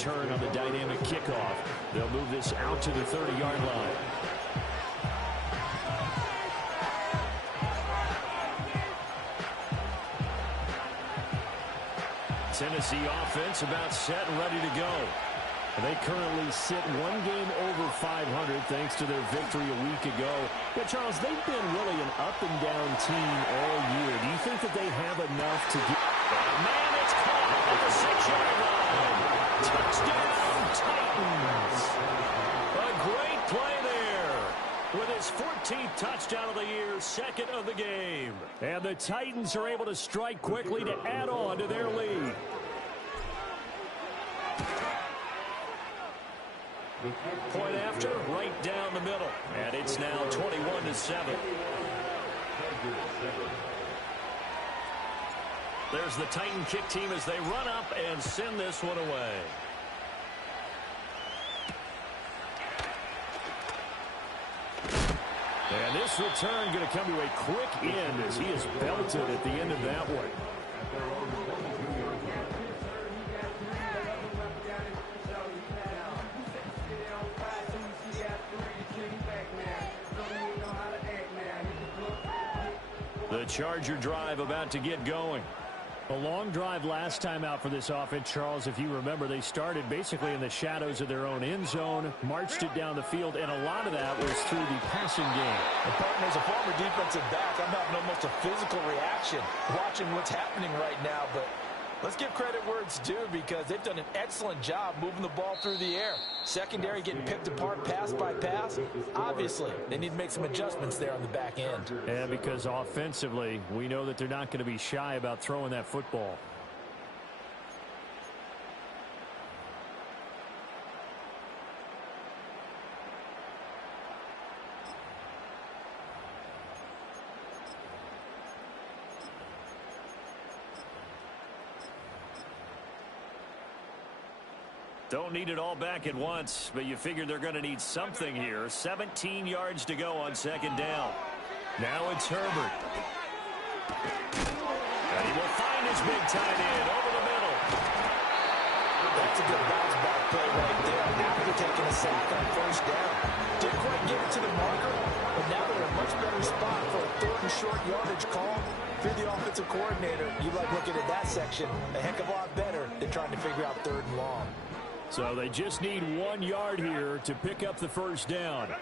return on the dynamic kickoff. They'll move this out to the 30-yard line. Tennessee offense about set and ready to go. They currently sit one game over 500 thanks to their victory a week ago. But, Charles, they've been really an up-and-down team all year. Do you think that they have enough to get... Man, it's caught at the 6-yard line. Touchdown, Titans. A great play there. With his 14th touchdown of the year, second of the game. And the Titans are able to strike quickly to add on to their lead. Point after, right down the middle. And it's now 21-7. There's the Titan kick team as they run up and send this one away. And this return going to come to a quick end as he is belted at the end of that one. The Charger drive about to get going. A long drive last time out for this offense, Charles. If you remember, they started basically in the shadows of their own end zone, marched it down the field, and a lot of that was through the passing game. And partner, as a former defensive back, I'm having almost a physical reaction watching what's happening right now. But let's give credit where it's due because they've done an excellent job moving the ball through the air. Secondary getting picked apart pass by pass. Obviously, they need to make some adjustments there on the back end. And because offensively, we know that they're not going to be shy about throwing that football. Don't need it all back at once, but you figure they're going to need something here. 17 yards to go on second down. Now it's Herbert. And he will find his big tight end over the middle. That's a good bounce back play right there after taking a sack on first down. Didn't quite get it to the marker, but now they're in a much better spot for a third and short yardage call. If you're the offensive coordinator, you like looking at that section a heck of a lot better than trying to figure out third and long. So they just need 1 yard here to pick up the first down. And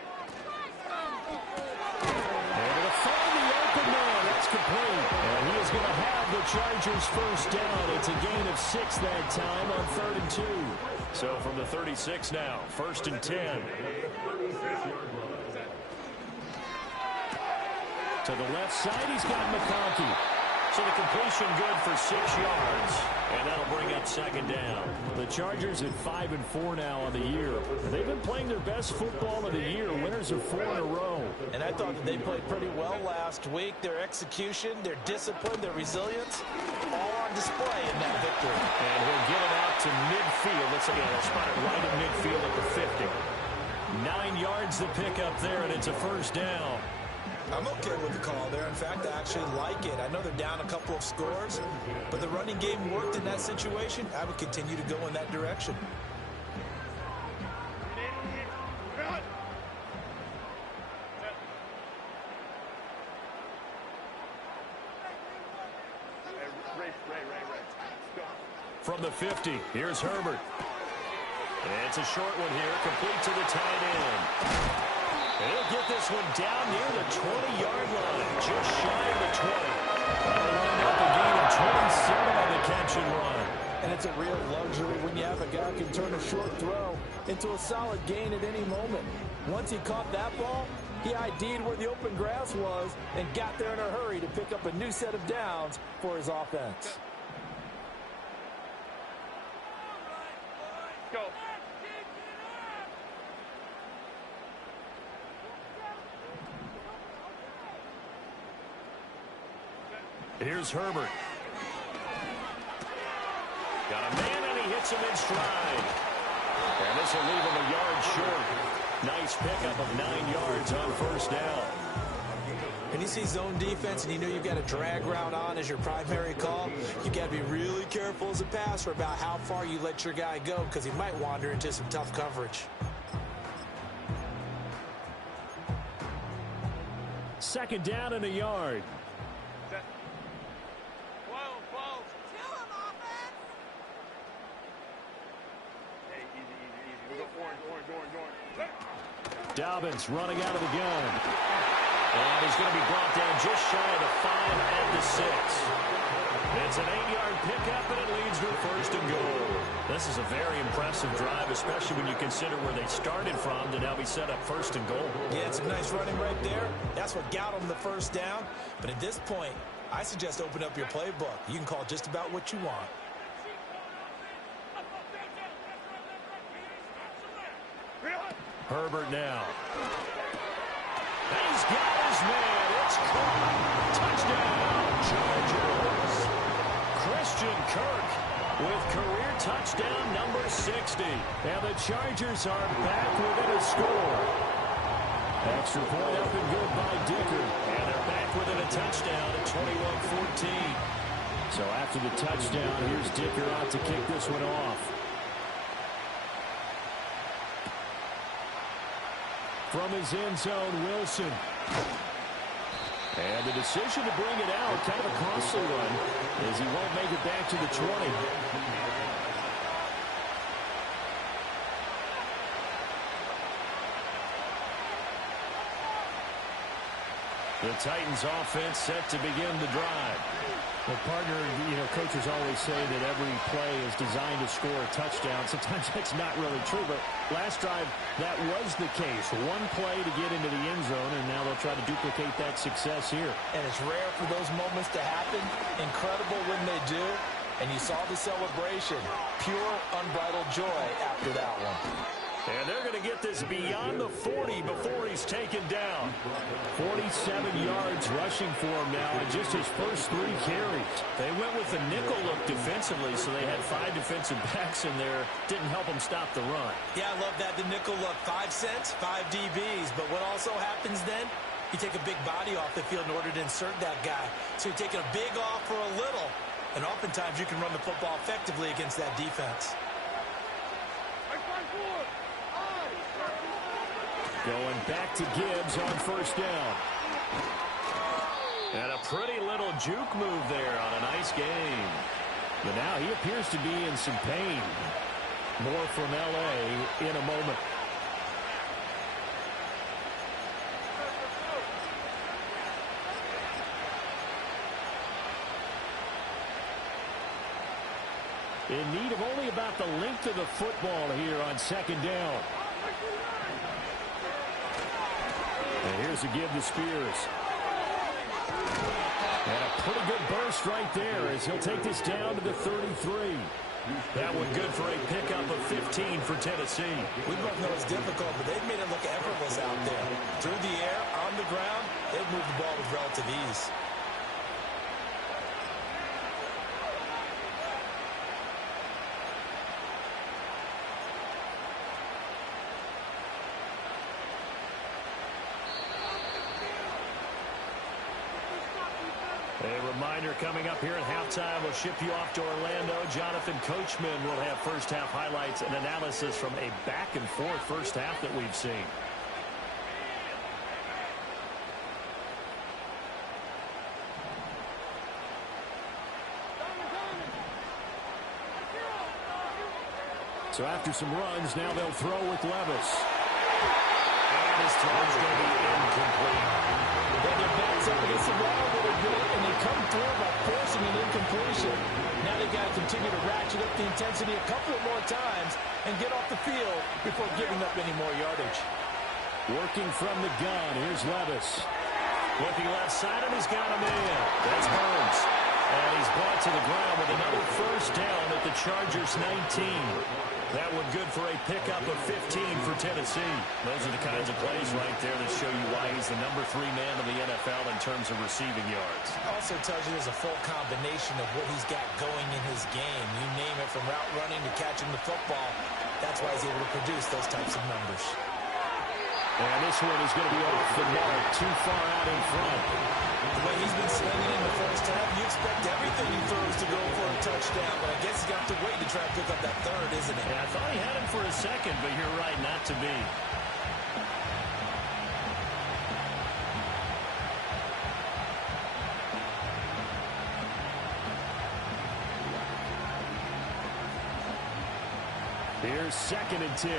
to find the open man, that's complete. And he is going to have the Chargers first down. It's a gain of 6 that time on 3rd and 2. So from the 36 now, 1st and 10. To the left side, he's got McConkey. So the completion good for 6 yards. And that'll bring up second down. The Chargers at 5-4 now on the year. They've been playing their best football of the year. Winners of 4 in a row. And I thought that they played pretty well last week. Their execution, their discipline, their resilience, all on display in that victory. And he'll get it out to midfield. Let's again, they'll spot it right at midfield at the 50. 9 yards to pick up there, and it's a first down. I'm okay with the call there. In fact, I actually like it. I know they're down a couple of scores, but the running game worked in that situation. I would continue to go in that direction. From the 50, here's Herbert. And it's a short one here, complete to the tight end. And he'll get this one down near the 20-yard line, just shy of the 20. They'll line up a gain of 27 on the catch and run. And it's a real luxury when you have a guy who can turn a short throw into a solid gain at any moment. Once he caught that ball, he ID'd where the open grass was and got there in a hurry to pick up a new set of downs for his offense. Go. Here's Herbert. Got a man, and he hits him in stride. And this will leave him a yard short. Nice pickup of 9 yards on first down. And you see zone defense and you know you've got a drag route on as your primary call, you got to be really careful as a passer about how far you let your guy go because he might wander into some tough coverage. Second down and a yard. Dobbins running out of the gun. And he's going to be brought down just shy of the 5 at the 6. It's an 8-yard pickup, and it leads to a first and goal. This is a very impressive drive, especially when you consider where they started from to now be set up first and goal. Yeah, it's a nice running right there. That's what got them the first down. But at this point, I suggest open up your playbook. You can call just about what you want. Herbert now. He's got his man. It's caught. Touchdown, Chargers. Christian Kirk with career touchdown number 60. And the Chargers are back within a score. Extra point up and good by Dicker. And they're back within a touchdown at 21-14. So after the touchdown, here's Dicker out to kick this one off. From his end zone, Wilson. And the decision to bring it out, kind of a costly one, as he won't make it back to the 20. The Titans offense set to begin the drive. Well, partner, coaches always say that every play is designed to score a touchdown. Sometimes that's not really true, but last drive, that was the case. One play to get into the end zone, and now they'll try to duplicate that success here. And it's rare for those moments to happen. Incredible when they do. And you saw the celebration. Pure, unbridled joy after that one. And they're going to get this beyond the 40 before he's taken down. 47 yards rushing for him now in just his first 3 carries. They went with the nickel look defensively, so they had 5 defensive backs in there. Didn't help them stop the run. Yeah, I love that. The nickel look, 5 cents, 5 DBs. But what also happens then, you take a big body off the field in order to insert that guy. So you're taking a big off for a little. And oftentimes you can run the football effectively against that defense. Going back to Gibbs on first down. And a pretty little juke move there on a nice game. But now he appears to be in some pain. More from L.A. in a moment. In need of only about the length of the football here on second down. And here's a give to Spears. And a pretty good burst right there as he'll take this down to the 33. That one good for a pickup of 15 for Tennessee. We both know it's difficult, but they've made it look effortless out there. Through the air, on the ground, they've moved the ball with relative ease. A reminder coming up here at halftime, we'll ship you off to Orlando. Jonathan Coachman will have first half highlights and analysis from a back and forth first half that we've seen. So after some runs, now they'll throw with Levis. And his throw's going to be incomplete. Their backs up against the wall a little bit, and they come through by forcing an incompletion. Now they've got to continue to ratchet up the intensity a couple of more times and get off the field before giving up any more yardage. Working from the gun, here's Levis. Looking left side, and he's got him in. That's Burns. And he's brought to the ground with another first down at the Chargers 19. That one good for a pickup of 15 for Tennessee. Those are the kinds of plays right there that show you why he's the number 3 man in the NFL in terms of receiving yards. Also tells you there's a full combination of what he's got going in his game. You name it, from route running to catching the football. That's why he's able to produce those types of numbers. And this one is going to be off the mark, too far out in front. The way he's been swinging in the first half, you expect everything he throws to go for a touchdown, but I guess he's got to wait to try and pick up that third, isn't it? Yeah, I thought he had him for a second, but you're right, not to be. Here's 2nd and 10.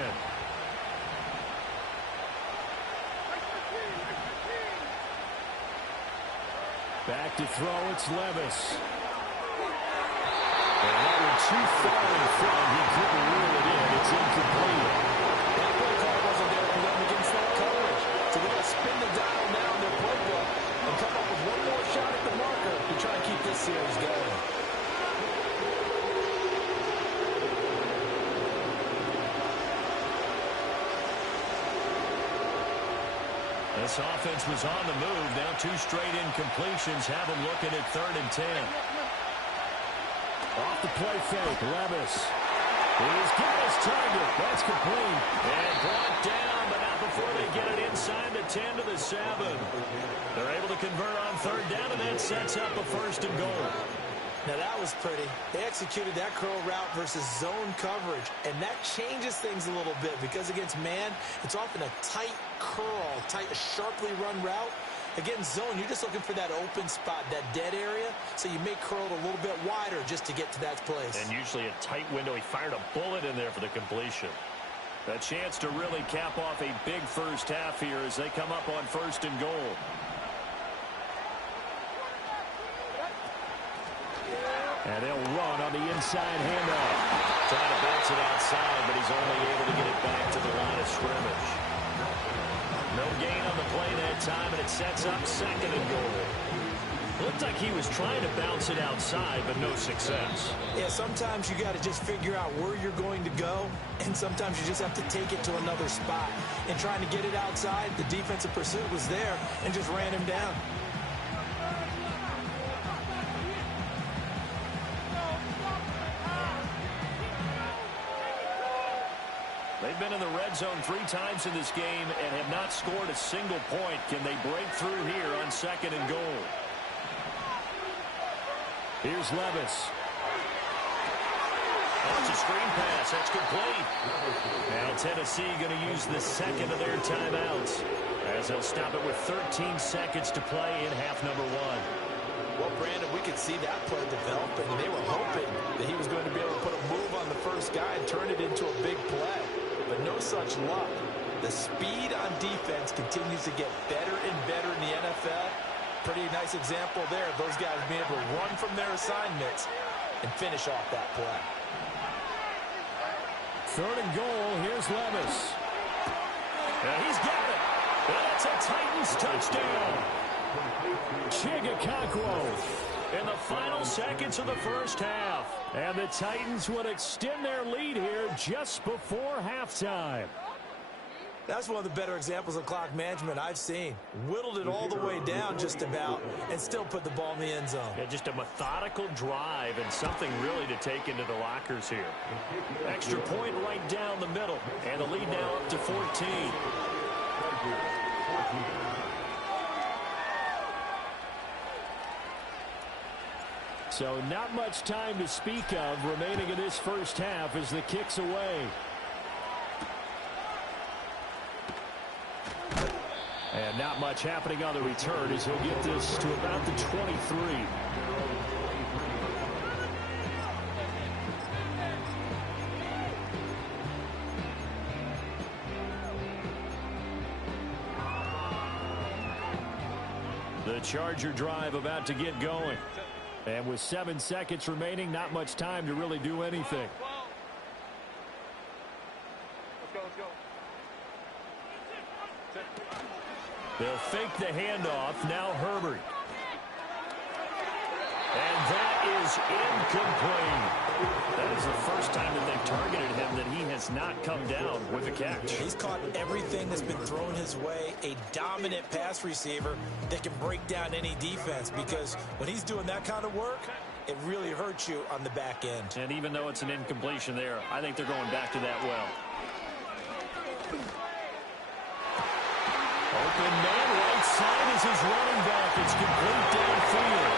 Back to throw, it's Levis. And that one too far in front. He couldn't reel it in. It's incomplete. That play call wasn't there for them against that coverage. So they're going to spin the dial now in their playbook and come up with one more shot at the marker to try and keep this series going. This offense was on the move. Now 2 straight incompletions have them looking at 3rd and 10. Off the play fake, Levis. He's got his target. That's complete. And brought down, but not before they get it inside the 10 to the 7. They're able to convert on 3rd down, and that sets up a 1st and goal. Now that was pretty. They executed that curl route versus zone coverage, and that changes things a little bit because against man, it's often a tight curl, sharply run route. Against zone, you're just looking for that open spot, that dead area, so you may curl it a little bit wider just to get to that place. And usually a tight window. He fired a bullet in there for the completion. A chance to really cap off a big first half here as they come up on 1st and goal. And they'll run on the inside handoff. Trying to bounce it outside, but he's only able to get it back to the line of scrimmage. No gain on the play that time, and it sets up 2nd and goal. Looked like he was trying to bounce it outside, but no success. Yeah, sometimes you got to just figure out where you're going to go, and sometimes you just have to take it to another spot. And trying to get it outside, the defensive pursuit was there and just ran him down. They've been in the red zone 3 times in this game and have not scored a single point. Can they break through here on 2nd and goal? Here's Levis. That's a screen pass. That's complete. Now Tennessee going to use the 2nd of their timeouts as they'll stop it with 13 seconds to play in half number 1. Well, Brandon, we could see that play developing. They were hoping that he was going to be able to put a move on the first guy and turn it into a big play. But no such luck. The speed on defense continues to get better and better in the NFL. Pretty nice example there. Those guys being able to run from their assignments and finish off that play. 3rd and goal. Here's Levis. He's got it. That's a Titans touchdown. Chigakakwo in the final seconds of the first half. And the Titans would extend their lead here just before halftime. That's one of the better examples of clock management I've seen. Whittled it all the way down just about and still put the ball in the end zone. Yeah, just a methodical drive and something really to take into the lockers here. Extra point right down the middle. And the lead now up to 14. So not much time to speak of remaining in this first half as the kick's away. And not much happening on the return as he'll get this to about the 23. The Charger drive about to get going. And with 7 seconds remaining, not much time to really do anything. Let's go. They'll fake the handoff. Now Herbert. And that is incomplete. That is the first time that they've targeted him that he has not come down with a catch. He's caught everything that's been thrown his way. A dominant pass receiver that can break down any defense, because when he's doing that kind of work, it really hurts you on the back end. And even though it's an incompletion there, I think they're going back to that well. Open man, right side is his running back. It's complete downfield.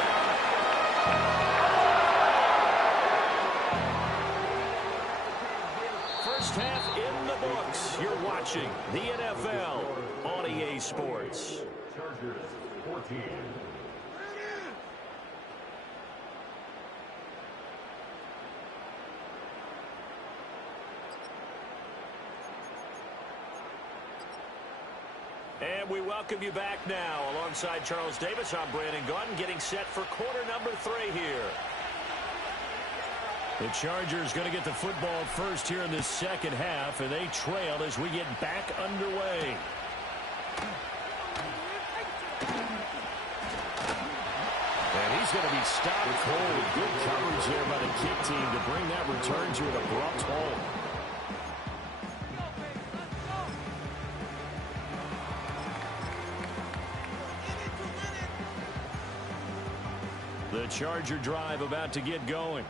First half in the books. You're watching the NFL on EA Sports. Chargers 14. And we welcome you back now. Alongside Charles Davis, I'm Brandon Gaudin, getting set for quarter number 3 here. The Chargers going to get the football first here in this second half, and they trail as we get back underway. And he's going to be stopped cold. Good coverage there by the kick team to bring that return to an abrupt halt. The Charger drive about to get going.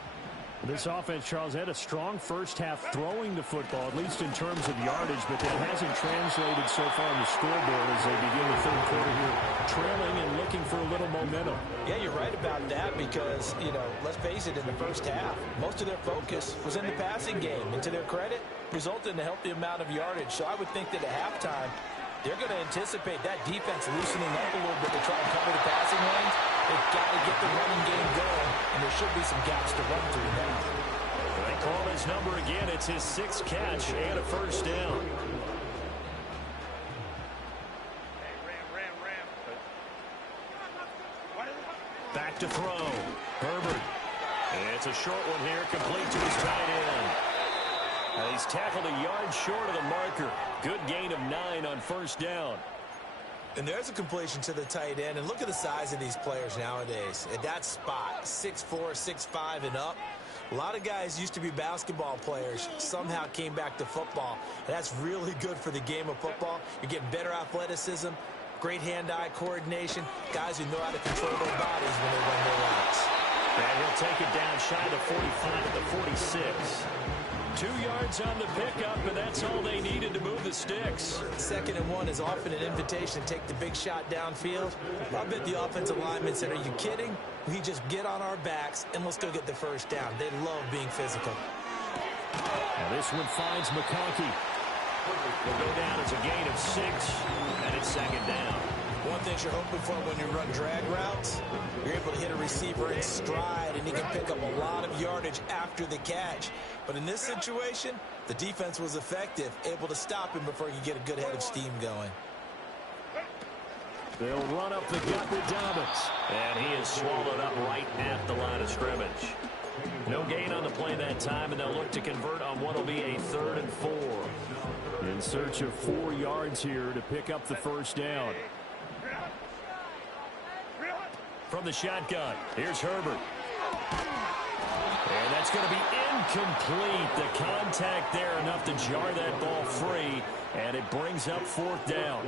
This offense, Charles, had a strong first half throwing the football, at least in terms of yardage, but that hasn't translated so far on the scoreboard as they begin the third quarter here, trailing and looking for a little momentum. Yeah, you're right about that because, let's face it, in the first half, most of their focus was in the passing game. And to their credit, resulted in a healthy amount of yardage. So I would think that at halftime, they're going to anticipate that defense loosening up a little bit to try and cover the passing lanes. They've got to get the running game going, and there should be some gaps to run through now. They call his number again. It's his 6th catch and a first down. Back to throw. Herbert. And it's a short one here, complete to his tight end. He's tackled a yard short of the marker. Good gain of 9 on first down. And there's a completion to the tight end. And look at the size of these players nowadays. At that spot, 6'4", 6'5", and up. A lot of guys used to be basketball players, somehow came back to football. And that's really good for the game of football. You're getting better athleticism, great hand-eye coordination, guys who know how to control their bodies when they run their routes. And he'll take it down shy of the 45 at the 46. 2 yards on the pickup, and that's all they needed to move the sticks. 2nd and 1 is often an invitation to take the big shot downfield. I bet the offensive lineman said, are you kidding? We just get on our backs, and let's go get the first down. They love being physical. Now this one finds McConkey. Will go down as a gain of 6, and it's 2nd down. One thing you're hoping for when you run drag routes, you're able to hit a receiver in stride, and he can pick up a lot of yardage after the catch. But in this situation, the defense was effective, able to stop him before he could get a good head of steam going. They'll run up the gut with Dobbins, and he is swallowed up right at the line of scrimmage. No gain on the play that time, and they'll look to convert on what will be a 3rd and 4. In search of 4 yards here to pick up the first down. From the shotgun, here's Herbert. And that's going to be incomplete. The contact there enough to jar that ball free, and it brings up 4th down.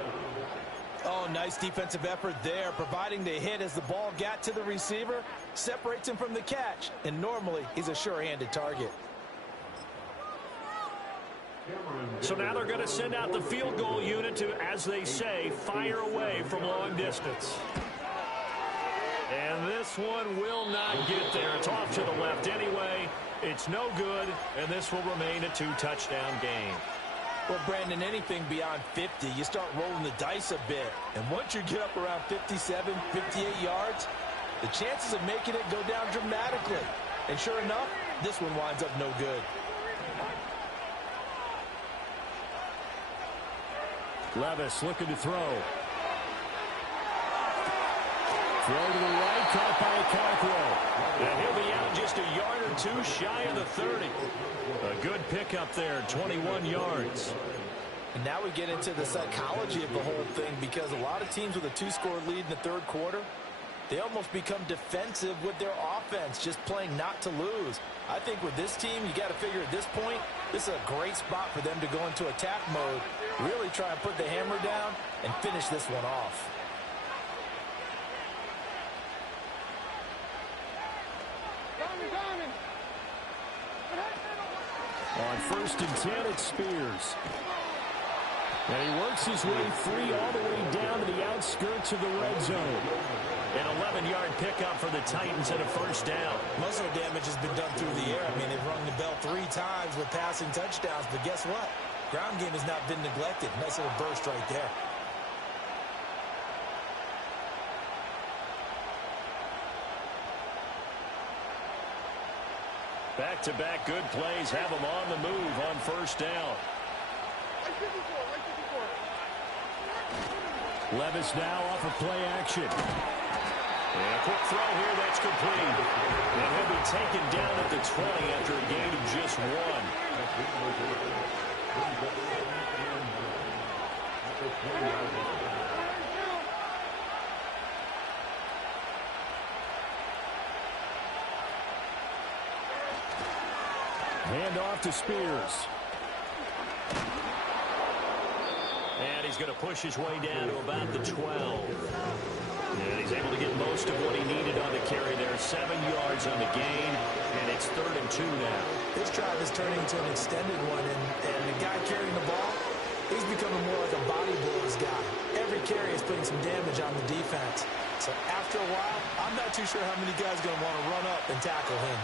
Oh, nice defensive effort there, providing the hit as the ball got to the receiver, separates him from the catch, and normally he's a sure-handed target. So now they're going to send out the field goal unit to, as they say, fire away from long distance. And this one will not get there. It's off to the left anyway. It's no good, and this will remain a 2-touchdown game. Well, Brandon, anything beyond 50, you start rolling the dice a bit. And once you get up around 57, 58 yards, the chances of making it go down dramatically. And sure enough, this one winds up no good. Levis looking to throw. Throw to the right, caught by Cockrell. And he'll be out just a yard or 2 shy of the 30. A good pickup there, 21 yards. And now we get into the psychology of the whole thing, because a lot of teams with a 2-score lead in the 3rd quarter, they almost become defensive with their offense, just playing not to lose. I think with this team, you got to figure at this point, this is a great spot for them to go into attack mode, really try and put the hammer down and finish this one off. On 1st and 10, it's Spears. And he works his way free all the way down to the outskirts of the red zone. An 11-yard pickup for the Titans and a first down. Muscle damage has been done through the air. I mean, they've rung the bell 3 times with passing touchdowns, but guess what? Ground game has not been neglected. Nice little burst right there. Back-to-back good plays have them on the move on first down. Levis now off of play action. And a quick throw here that's complete. And he'll be taken down at the 20 after a gain of just 1. Hand off to Spears. And he's going to push his way down to about the 12. And he's able to get most of what he needed on the carry there. 7 yards on the gain, and it's 3rd and 2 now. This drive is turning into an extended one, and the guy carrying the ball, he's becoming more like a body blows guy. Every carry is putting some damage on the defense. So after a while, I'm not too sure how many guys are going to want to run up and tackle him.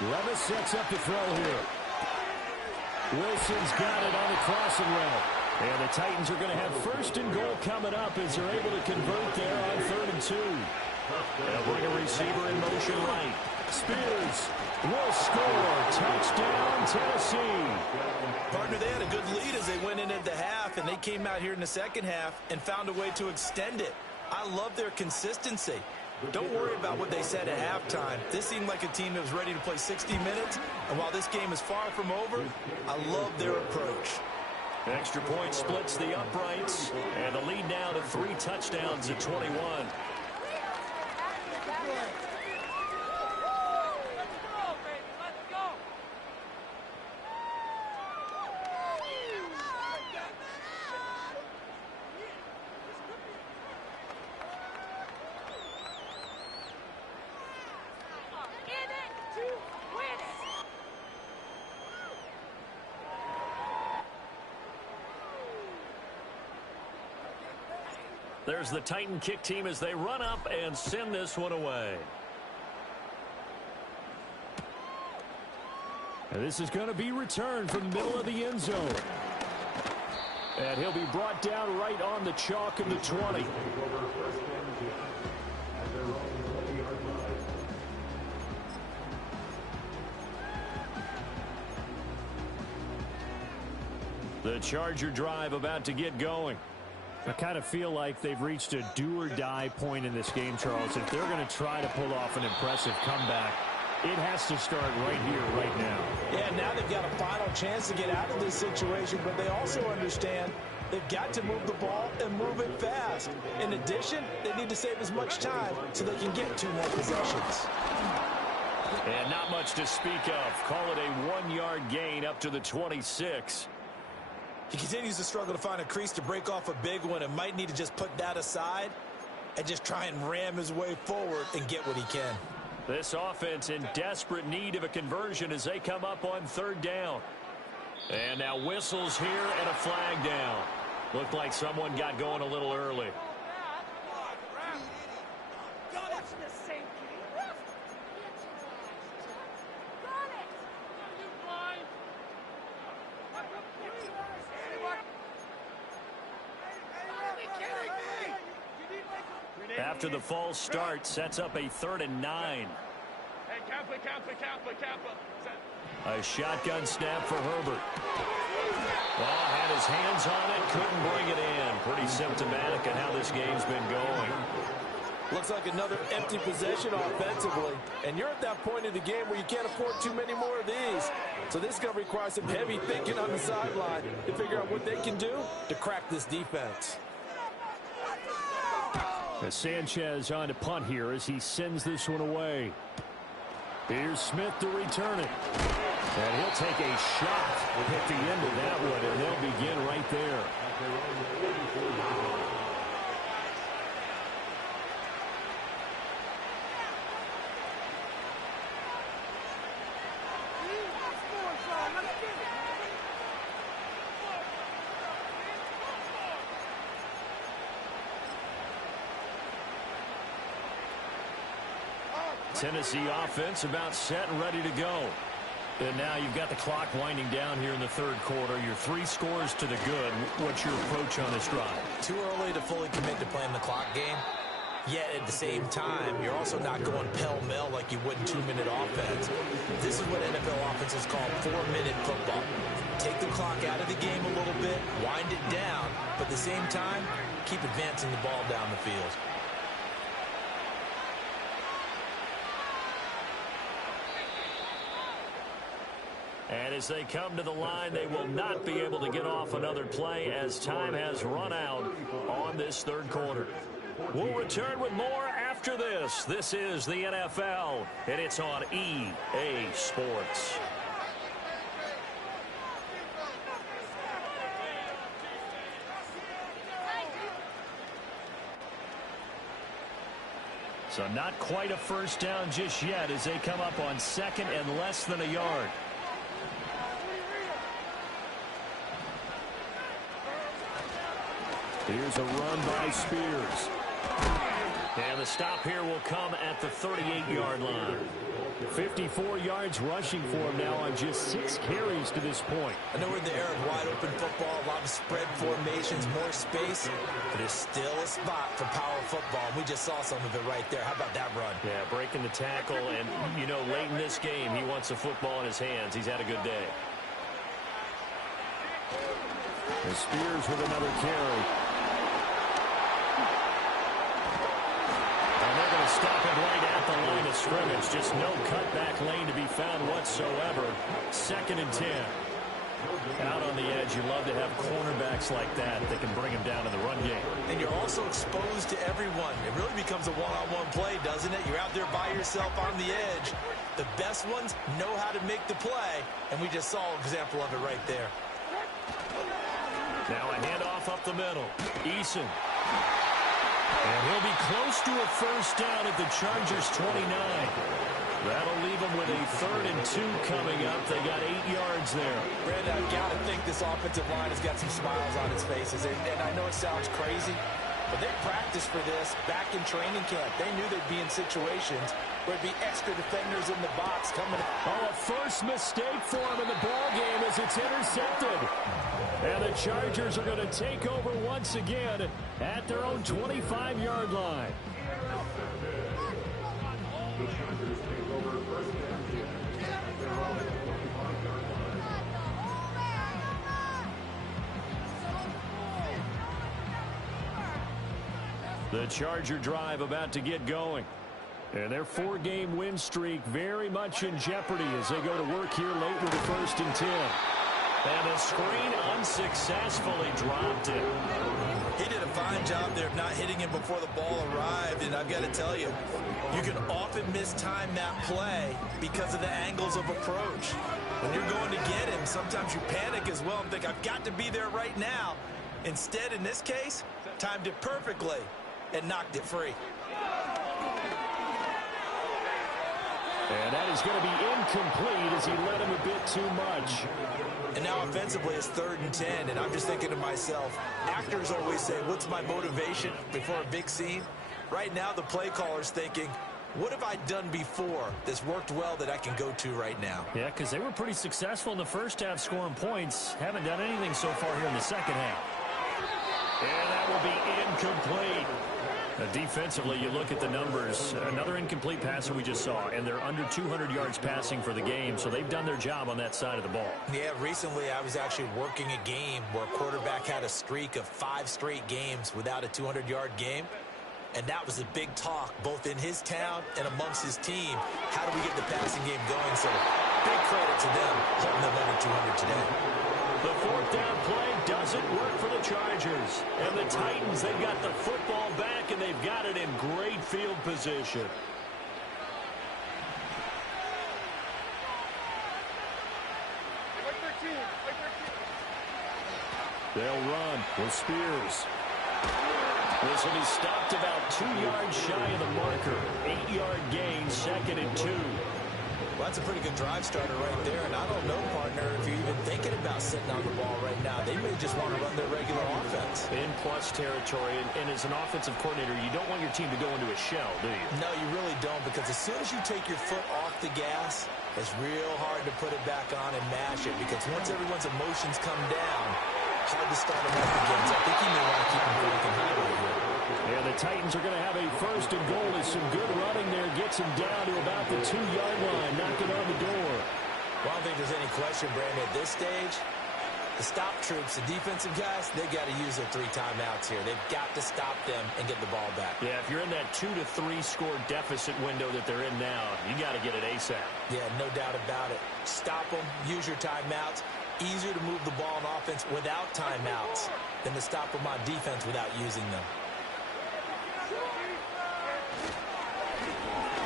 Levis sets up the throw here. Wilson's got it on the crossing route. And the Titans are going to have 1st and goal coming up as they're able to convert there on 3rd and 2. They'll bring a receiver in motion right. Spears will score. Touchdown, Tennessee. Partner, they had a good lead as they went into the half, and they came out here in the second half and found a way to extend it. I love their consistency. Don't worry about what they said at halftime. This seemed like a team that was ready to play 60 minutes, and while this game is far from over, I love their approach. Extra point splits the uprights, and the lead now to 3 touchdowns at 21. There's the Titan kick team as they run up and send this one away. And this is going to be returned from the middle of the end zone. And he'll be brought down right on the chalk of the 20. The Charger drive about to get going. I kind of feel like they've reached a do-or-die point in this game, Charles. If they're going to try to pull off an impressive comeback, it has to start right here, right now. Yeah, now they've got a final chance to get out of this situation, but they also understand they've got to move the ball and move it fast. In addition, they need to save as much time so they can get 2 more possessions. And not much to speak of. Call it a 1-yard gain up to the 26. He continues to struggle to find a crease to break off a big one and might need to just put that aside and just try and ram his way forward and get what he can. This offense in desperate need of a conversion as they come up on 3rd down. And now whistles here and a flag down. Looked like someone got going a little early. After the false start, sets up a 3rd and 9. A shotgun snap for Herbert. Well, had his hands on it, couldn't bring it in. Pretty symptomatic of how this game's been going. Looks like another empty possession offensively. And you're at that point in the game where you can't afford too many more of these. So this is going to require some heavy thinking on the sideline to figure out what they can do to crack this defense. As Sanchez on to punt here as he sends this one away. Here's Smith to return it. And he'll take a shot at the end of that one, and they'll begin right there. Tennessee offense about set and ready to go. And now you've got the clock winding down here in the third quarter. Your 3 scores to the good. What's your approach on this drive? Too early to fully commit to playing the clock game. Yet at the same time, you're also not going pell-mell like you would in 2-minute offense. This is what NFL offenses call 4-minute football. Take the clock out of the game a little bit, wind it down, but at the same time, keep advancing the ball down the field. And as they come to the line, they will not be able to get off another play as time has run out on this third quarter. We'll return with more after this. This is the NFL, and it's on EA Sports. So not quite a first down just yet as they come up on second and less than a yard. Here's a run by Spears. And the stop here will come at the 38-yard line. 54 yards rushing for him now on just 6 carries to this point. I know we're in the era of wide-open football, a lot of spread formations, more space, but there's still a spot for power football, and we just saw some of it right there. How about that run? Yeah, breaking the tackle, and, you know, late in this game, he wants the football in his hands. He's had a good day. And Spears with another carry. And they're going to stop it right at the line of scrimmage. Just no cutback lane to be found whatsoever. 2nd and 10. Out on the edge, you love to have cornerbacks like that that can bring him down in the run game. And you're also exposed to everyone. It really becomes a one-on-one play, doesn't it? You're out there by yourself on the edge. The best ones know how to make the play, and we just saw an example of it right there. Now a handoff up the middle. Eason. And he'll be close to a first down at the Chargers' 29. That'll leave them with a 3rd and 2 coming up. They got 8 yards there. Brandon, I've got to think this offensive line has got some smiles on its faces. And I know it sounds crazy, but they practiced for this back in training camp. They knew they'd be in situations where there'd be extra defenders in the box coming. Oh, a first mistake for him in the ball game as it's intercepted. And the Chargers are going to take over once again at their own 25-yard line. The Charger drive about to get going. And their 4-game win streak very much in jeopardy as they go to work here late with the 1st and 10. And the screen unsuccessfully dropped it. He did a fine job there of not hitting him before the ball arrived. And I've got to tell you, you can often mistime that play because of the angles of approach. When you're going to get him, sometimes you panic as well and think, I've got to be there right now. Instead, in this case, timed it perfectly and knocked it free. And that is going to be incomplete as he led him a bit too much. And now offensively it's 3rd and 10, and I'm just thinking to myself, actors always say, what's my motivation before a big scene? Right now the play caller's thinking, what have I done before that's worked well that I can go to right now? Yeah, because they were pretty successful in the first half scoring points. Haven't done anything so far here in the second half. And that will be incomplete. Defensively, you look at the numbers. Another incomplete passer we just saw, and they're under 200 yards passing for the game, so they've done their job on that side of the ball. Yeah, recently I was actually working a game where a quarterback had a streak of 5 straight games without a 200-yard game, and that was a big talk both in his town and amongst his team. How do we get the passing game going? So big credit to them holding them under 200 today. The 4th down play doesn't work for the Chargers. And the Titans, they've got the football back, and they've got it in great field position. They'll run with Spears. This will be stopped about 2 yards shy of the marker. 8-yard gain, 2nd and 2. Well, that's a pretty good drive starter right there, and I don't know, partner, if you're even thinking about sitting on the ball right now. They may just want to run their regular offense. In plus territory, and as an offensive coordinator, you don't want your team to go into a shell, do you? No, you really don't, because as soon as you take your foot off the gas, it's real hard to put it back on and mash it, because once everyone's emotions come down, hard to start them up again. So I think you may want to keep them working highway here. Yeah, the Titans are going to have a first and goal as some good running there gets them down to about the 2-yard line, knocking on the door. Well, I don't think there's any question, Brandon, at this stage, the stop troops, the defensive guys, they got to use their 3 timeouts here. They've got to stop them and get the ball back. Yeah, if you're in that 2 to 3 score deficit window that they're in now, you got to get it ASAP. Yeah, no doubt about it. Stop them, use your timeouts. Easier to move the ball on offense without timeouts than to stop them on defense without using them.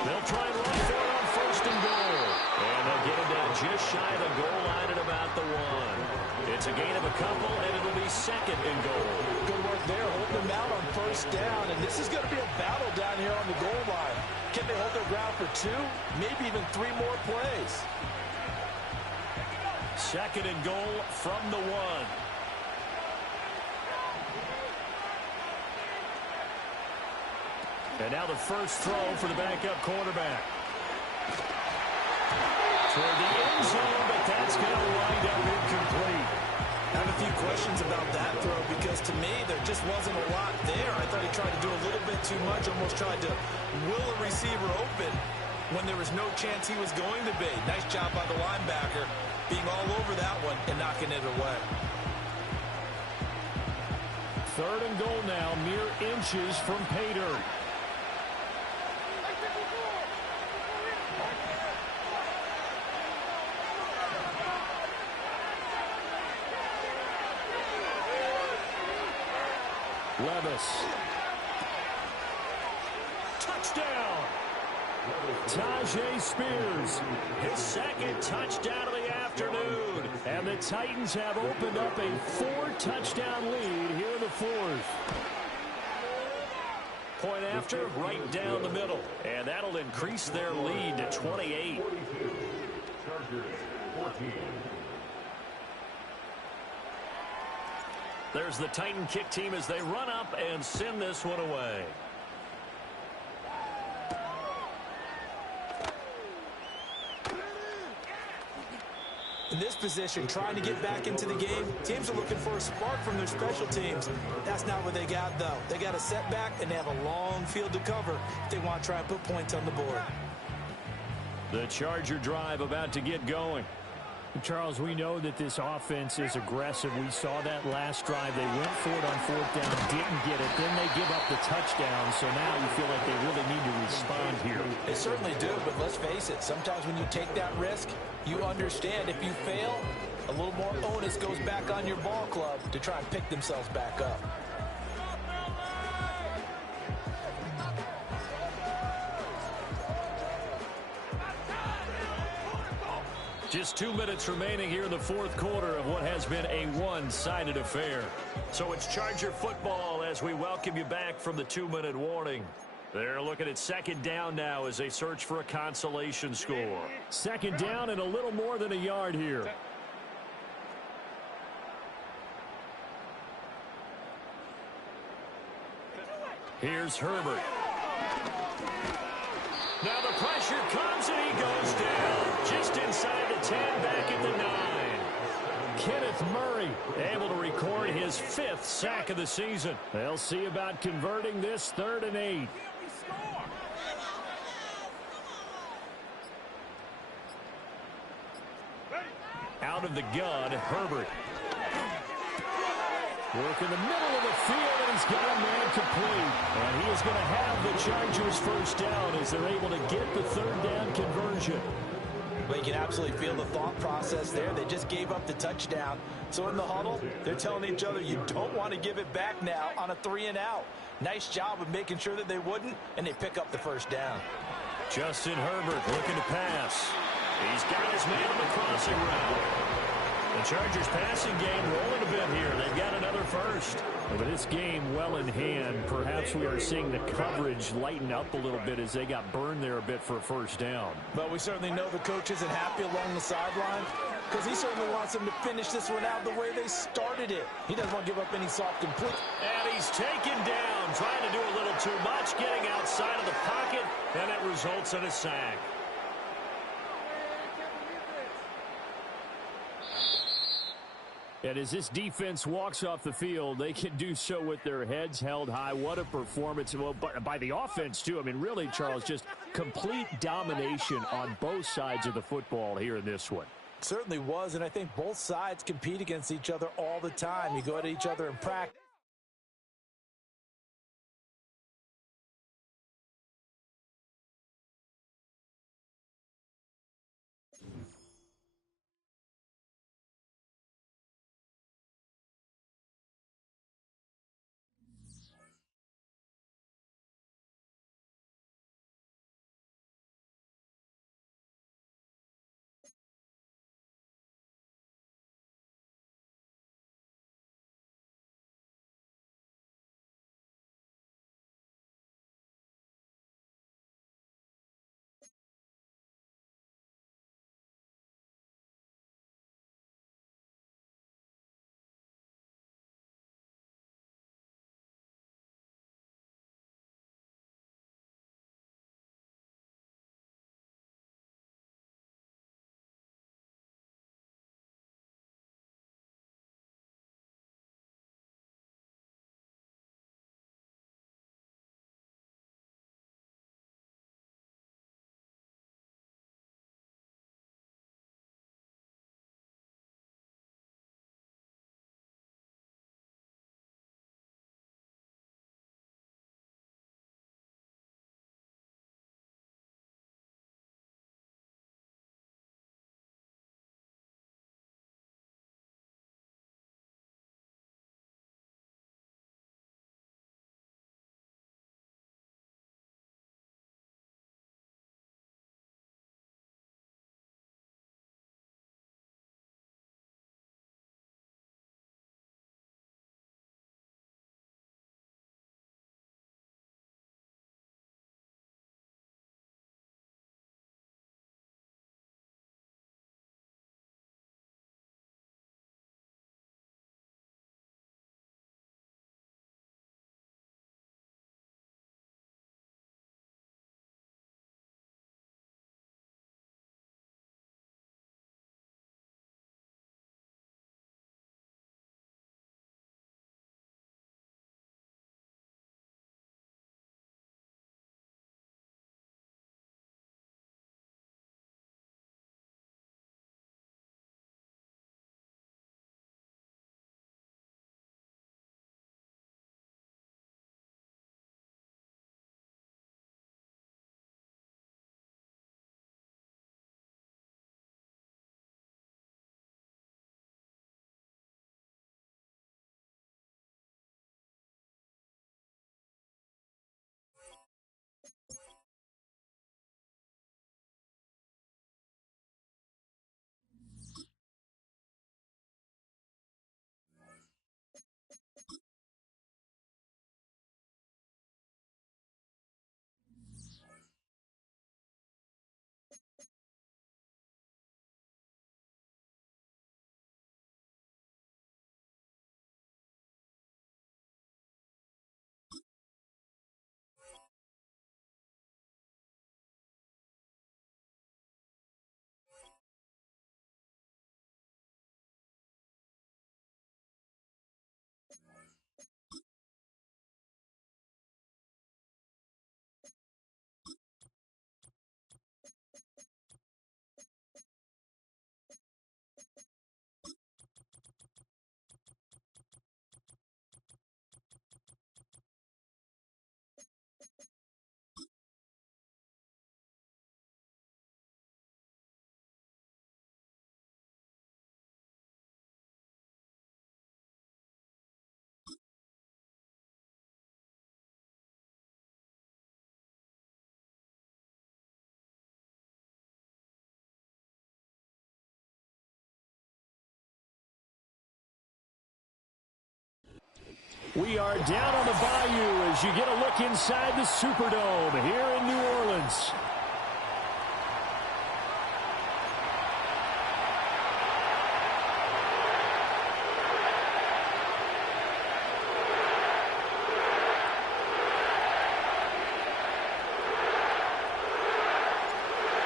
They'll try and run for it on first and goal. And they'll get him down just shy of the goal line at about the 1. It's a gain of a couple, and it'll be second and goal. Good work there, holding them out on first down. And this is going to be a battle down here on the goal line. Can they hold their ground for 2? Maybe even 3 more plays. Second and goal from the 1. And now the first throw for the backup quarterback. Toward the end zone, but that's going to wind up incomplete. I have a few questions about that throw because to me there just wasn't a lot there. I thought he tried to do a little bit too much, almost tried to will a receiver open when there was no chance he was going to be. Nice job by the linebacker being all over that one and knocking it away. Third and goal now, mere inches from pay dirt. Levis. Touchdown. Tyjae Spears. His second touchdown of the afternoon. And the Titans have opened up a 4-touchdown lead here in the 4th. Point after, right down the middle. And that'll increase their lead to 28. Chargers 14. There's the Titan kick team as they run up and send this one away. In this position, trying to get back into the game, teams are looking for a spark from their special teams. That's not what they got, though. They got a setback, and they have a long field to cover if they want to try and put points on the board. The Charger drive about to get going. Charles, we know that this offense is aggressive. We saw that last drive. They went for it on 4th down, didn't get it. Then they give up the touchdown. So now you feel like they really need to respond here. They certainly do, but let's face it. Sometimes when you take that risk, you understand if you fail, a little more onus goes back on your ball club to try and pick themselves back up. Just 2 minutes remaining here in the 4th quarter of what has been a one-sided affair. So it's Charger football as we welcome you back from the 2-minute warning. They're looking at second down now as they search for a consolation score. Second down and a little more than a yard here. Here's Herbert. Now the pressure comes and he goes down. Just inside the 10, back at the 9. Kenneth Murray able to record his 5th sack of the season. They'll see about converting this 3rd and 8. Out of the gun, Herbert. Work in the middle of the field, and he's got a man complete. And he is going to have the Chargers first down as they're able to get the 3rd down conversion. But you can absolutely feel the thought process there. They just gave up the touchdown. So in the huddle, they're telling each other, you don't want to give it back now on a 3-and-out. Nice job of making sure that they wouldn't, and they pick up the first down. Justin Herbert looking to pass. He's got his man on the crossing route. The Chargers passing game rolling a bit here. They've got another first. But this game well in hand. Perhaps we are seeing the coverage lighten up a little bit as they got burned there a bit for a first down. But we certainly know the coach isn't happy along the sideline because he certainly wants them to finish this one out the way they started it. He doesn't want to give up any soft complete. And he's taken down, trying to do a little too much, getting outside of the pocket, and it results in a sack. And as this defense walks off the field, they can do so with their heads held high. What a performance by the offense, too. I mean, really, Charles, just complete domination on both sides of the football here in this one. Certainly was, and I think both sides compete against each other all the time. You go at each other in practice. We are down on the Bayou as you get a look inside the Superdome here in New Orleans.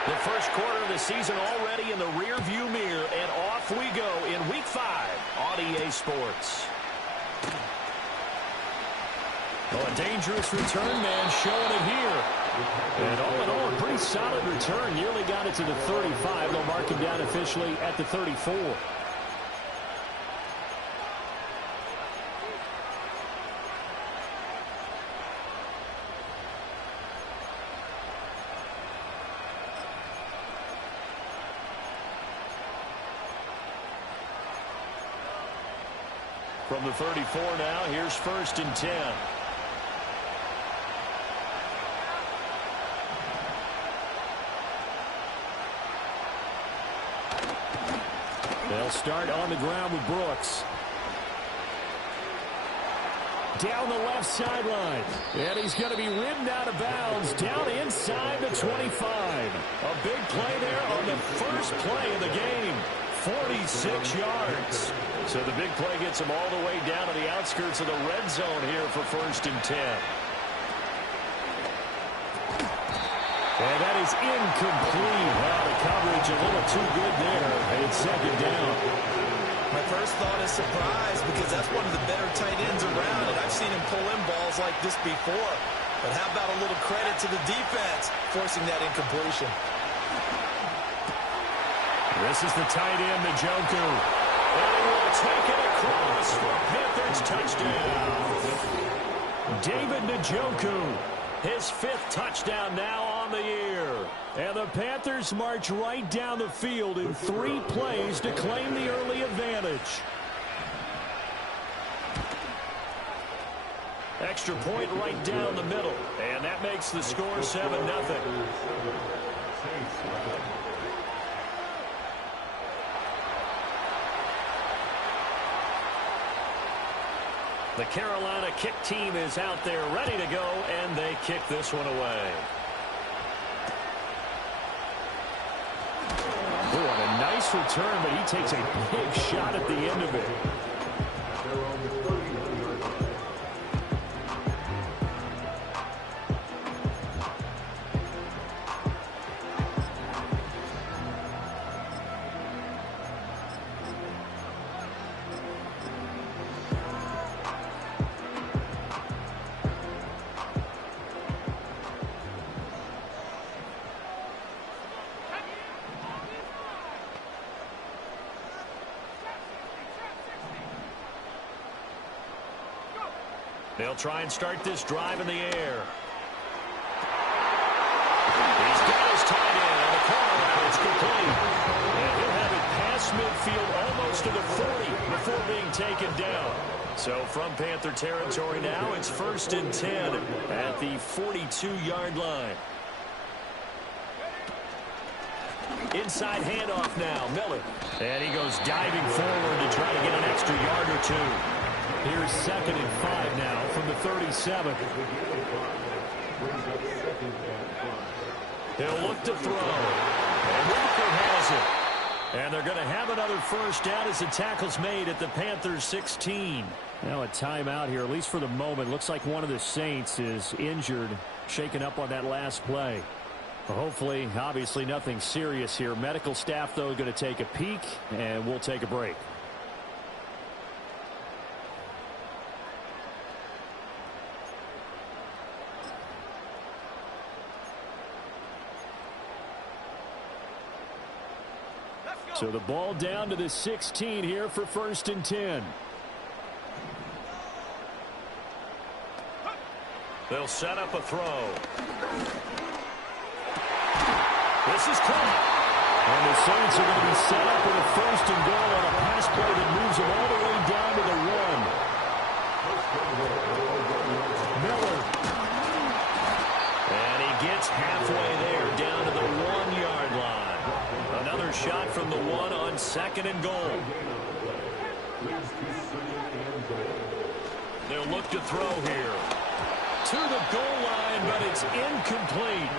The first quarter of the season already in the rearview mirror, and off we go in Week 5 on EA Sports. Oh, a dangerous return man showing it here. And all in all, a pretty solid return. Nearly got it to the 35. They'll mark him down officially at the 34. From the 34 now, here's 1st and 10. They'll start on the ground with Brooks. Down the left sideline. And he's going to be ridden out of bounds down inside the 25. A big play there on the first play of the game. 46 yards. So the big play gets him all the way down to the outskirts of the red zone here for 1st and 10. And that is incomplete. Well, the coverage a little too good there. And it's 2nd down. My first thought is surprise because that's one of the better tight ends around, and I've seen him pull in balls like this before. But how about a little credit to the defense forcing that incompletion? This is the tight end, Njoku. And he will take it across for Panthers touchdown. David Njoku, his 5th touchdown now on the year. And the Panthers march right down the field in 3 plays to claim the early advantage. Extra point right down the middle. And that makes the score 7-0. The Carolina kick team is out there ready to go, and they kick this one away. Oh, what a nice return, but he takes a big shot at the end of it. They'll try and start this drive in the air. He's got his tight end on the corner route. It's complete. And he'll have it past midfield almost to the 40 before being taken down. So from Panther territory now, it's 1st and 10 at the 42-yard line. Inside handoff now, Miller. And he goes diving forward to try to get an extra yard or 2. Here's 2nd and 5 now from the 37. He'll look to throw. And Walker has it. And they're going to have another 1st down as the tackle's made at the Panthers 16. Now a timeout here, at least for the moment. Looks like one of the Saints is injured, shaken up on that last play. Hopefully, obviously nothing serious here. Medical staff, though, going to take a peek, and we'll take a break. So the ball down to the 16 here for 1st and 10. They'll set up a throw. This is caught. And the Saints are going to be set up with a 1st and goal on a pass play that moves them all the way down to the 1. Miller. And he gets halfway there, down to the 1-yard line. Another shot from the 1 on 2nd and goal. They'll They'll look to throw here. To the goal line, but it's incomplete.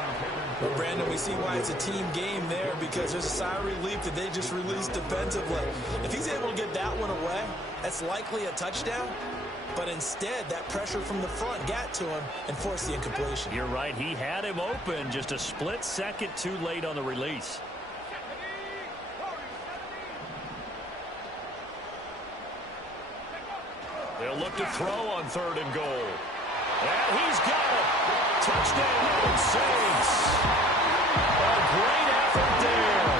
Well, Brandon, we see why it's a team game there, because there's a sigh of relief that they just released defensively. If he's able to get that one away, that's likely a touchdown. But instead, that pressure from the front got to him and forced the incompletion. You're right. He had him open, just a split second too late on the release. They'll look to throw on 3rd and goal. And he's got it. Touchdown, Saints. A great effort there.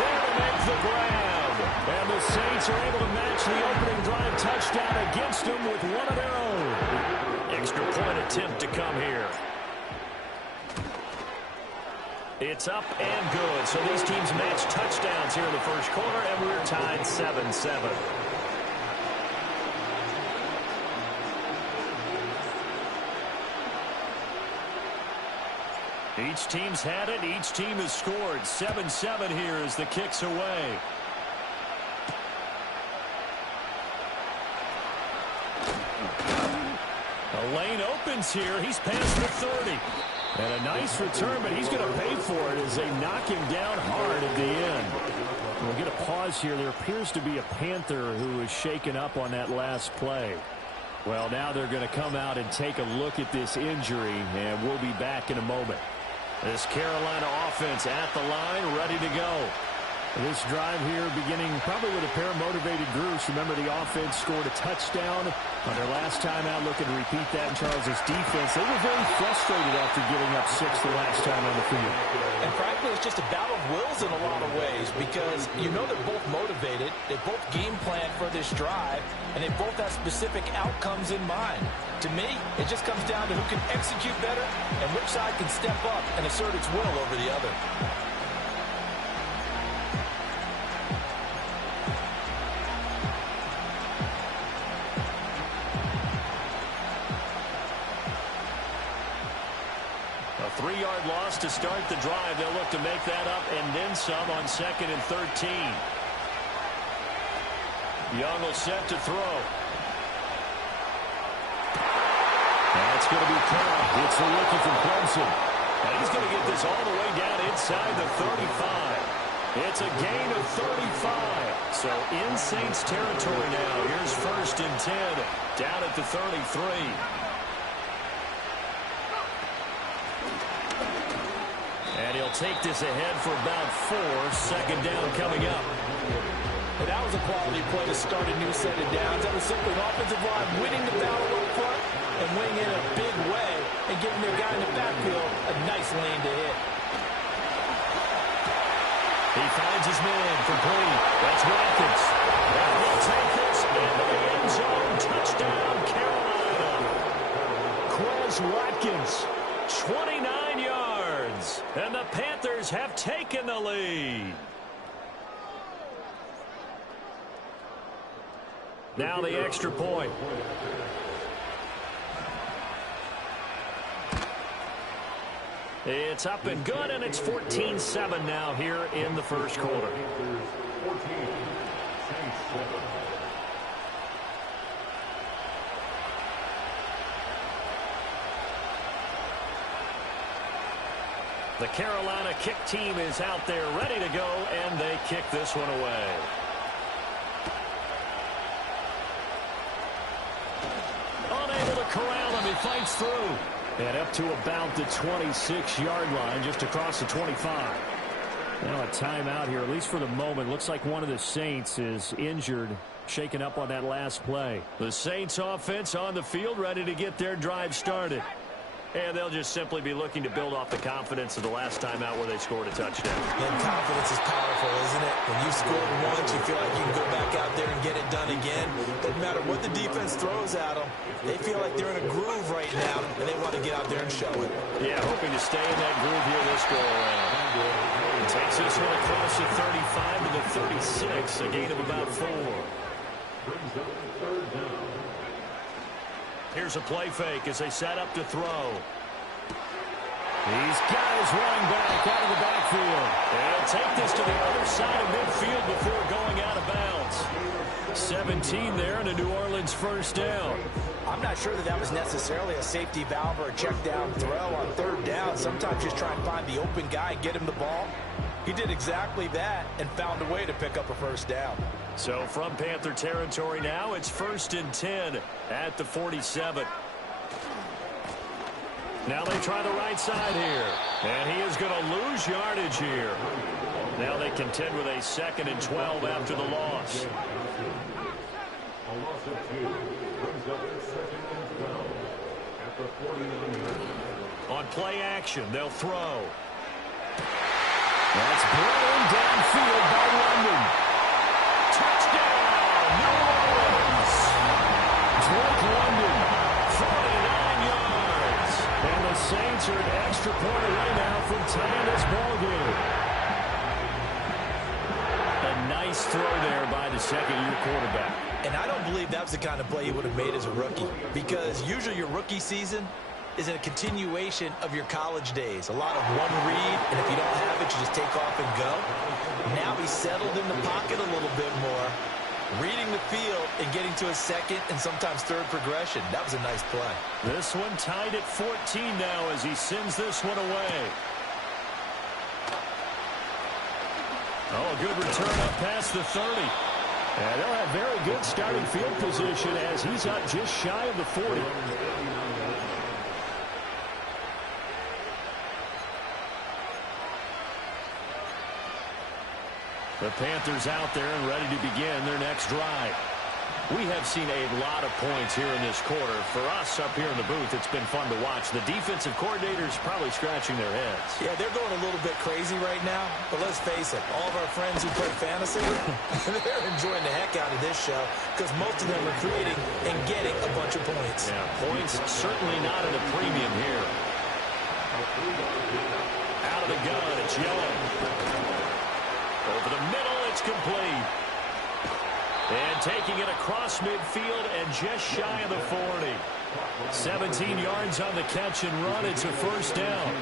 There to make the grab. And the Saints are able to match the opening drive touchdown against them with one of their own. Extra point attempt to come here. It's up and good. So these teams match touchdowns here in the first quarter, and we're tied 7-7. Each team's had it. Each team has scored. 7-7 here as the kick's away. A lane opens here. He's past the 30. And a nice return, but he's going to pay for it as they knock him down hard at the end. We'll get a pause here. There appears to be a Panther who is shaken up on that last play. Well, now they're going to come out and take a look at this injury, and we'll be back in a moment. This Carolina offense at the line, ready to go. This drive here beginning probably with a pair of motivated groups. Remember, the offense scored a touchdown on their last time out, looking to repeat that in Charles' defense. They were very frustrated after giving up 6 the last time on the field. And frankly, it's just a battle of wills in a lot of ways, because you know they're both motivated, they both game plan for this drive, and they both have specific outcomes in mind. To me, it just comes down to who can execute better and which side can step up and assert its will over the other. A 3-yard loss to start the drive. They'll look to make that up and then some on 2nd and 13. Young will set to throw. That's going to be caught. It's the rookie from Clemson. And he's going to get this all the way down inside the 35. It's a gain of 35. So in Saints territory now. Here's 1st and 10 down at the 33. And he'll take this ahead for about 4. 2nd down coming up. And that was a quality play to start a new set of downs. That was simply an offensive line winning the battle up front and winning in a big way and giving their guy in the backfield a nice lane to hit. He finds his man complete. That's Watkins. And he'll take this into the end zone. Touchdown, Carolina. Quez Watkins, 29 yards. And the Panthers have taken the lead. Now the extra point. It's up and good, and it's 14-7 now here in the first quarter. The Carolina kick team is out there ready to go, and they kick this one away. Unable to corral him. He fights through. And up to about the 26-yard line, just across the 25. Now a timeout here, at least for the moment. Looks like one of the Saints is injured, shaken up on that last play. The Saints offense on the field, ready to get their drive started. And they'll just simply be looking to build off the confidence of the last time out where they scored a touchdown. And confidence is powerful, isn't it? When you scored once, you feel like you can go back out there and get it done again. Doesn't matter what the defense throws at them. They feel like they're in a groove right now, and they want to get out there and show it. Yeah, hoping to stay in that groove here this go-around. Takes this one across the 35 to the 36, a gain of about 4. Here's a play fake as they set up to throw. He's got his running back out of the backfield. And take this to the other side of midfield before going out of bounds. 17 there and a New Orleans first down. I'm not sure that was necessarily a safety valve or a check down throw on third down. Sometimes just try and find the open guy and get him the ball. He did exactly that and found a way to pick up a first down. So from Panther territory now, it's 1st and 10 at the 47. Now they try the right side here. And he is going to lose yardage here. Now they contend with a 2nd and 12 after the loss. A loss of 2 brings up 2nd and 12 at the 49. On play action, they'll throw. That's blown downfield by London. Touchdown, New Orleans. Drake London, 49 yards. And the Saints are an extra point away now from tying this ballgame. A nice throw there by the second-year quarterback. And I don't believe that was the kind of play he would have made as a rookie, because usually your rookie season is a continuation of your college days. A lot of one read, and if you don't have it, you just take off and go. Now he's settled in the pocket a little bit more, reading the field and getting to a second and sometimes third progression. That was a nice play. This one tied at 14 now as he sends this one away. Oh, a good return up past the 30. And they'll have very good starting field position as he's up just shy of the 40. The Panthers out there and ready to begin their next drive. We have seen a lot of points here in this quarter. For us up here in the booth, it's been fun to watch. The defensive coordinators probably scratching their heads. Yeah, they're going a little bit crazy right now. But let's face it, all of our friends who play fantasy, they're enjoying the heck out of this show because most of them are creating and getting a bunch of points. Yeah, points certainly not at a premium here. Out of the gun, it's Young. Over the middle, it's complete. And taking it across midfield and just shy of the 40. 17 yards on the catch and run. It's a first down.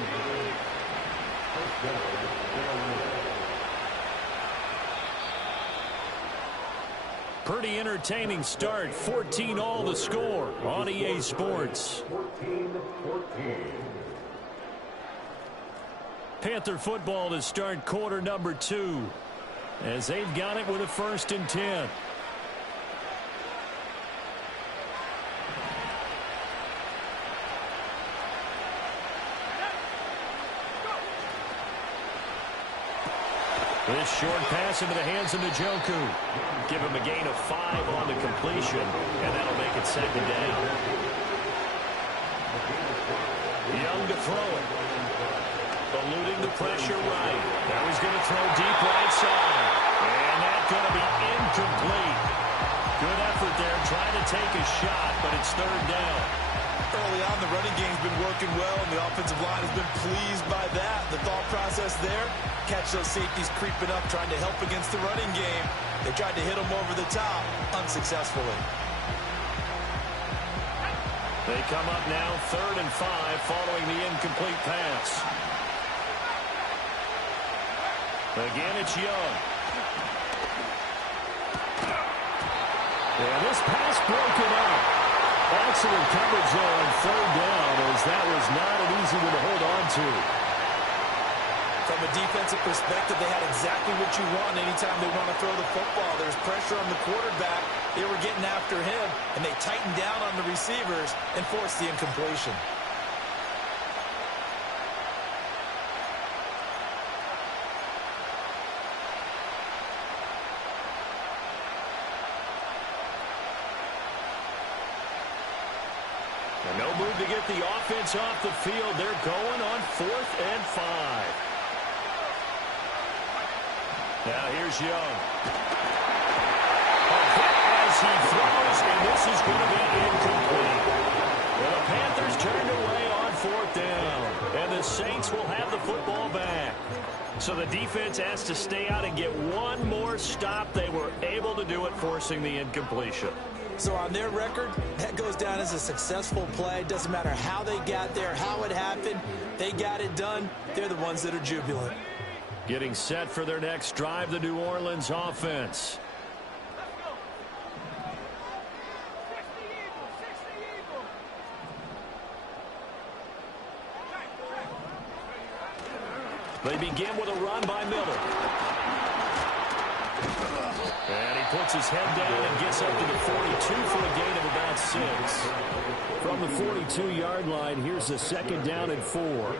Pretty entertaining start. 14 all the score on EA Sports. 14-14. Panther football to start quarter number 2 as they've got it with a 1st and 10. This short pass into the hands of Njoku. Give him a gain of 5 on the completion, and that'll make it 2nd down. Young to throw it. Eluding the pressure right. Now he's going to throw deep right side. And that's going to be incomplete. Good effort there trying to take a shot, but it's 3rd down. Early on, the running game's been working well, and the offensive line has been pleased by that. The thought process there, catch those safeties creeping up, trying to help against the running game. They tried to hit them over the top, unsuccessfully. They come up now 3rd and 5 following the incomplete pass. Again, it's Young. And this pass broken up. Excellent coverage there on 3rd down, as that was not an easy one to hold on to. From a defensive perspective, they had exactly what you want anytime they want to throw the football. There's pressure on the quarterback. They were getting after him, and they tightened down on the receivers and forced the incompletion. No move to get the offense off the field. They're going on 4th and 5. Now here's Young. A hit as he throws, and this is going to be incomplete. Well, the Panthers turned away on 4th down, and the Saints will have the football back. So the defense has to stay out and get one more stop. They were able to do it, forcing the incompletion. So on their record, that goes down as a successful play. Doesn't matter how they got there, how it happened. They got it done. They're the ones that are jubilant. Getting set for their next drive, the New Orleans offense. They begin with a run by Miller. And he puts his head down and gets up to the 42 for a gain of about 6. From the 42-yard line, here's the 2nd down and 4.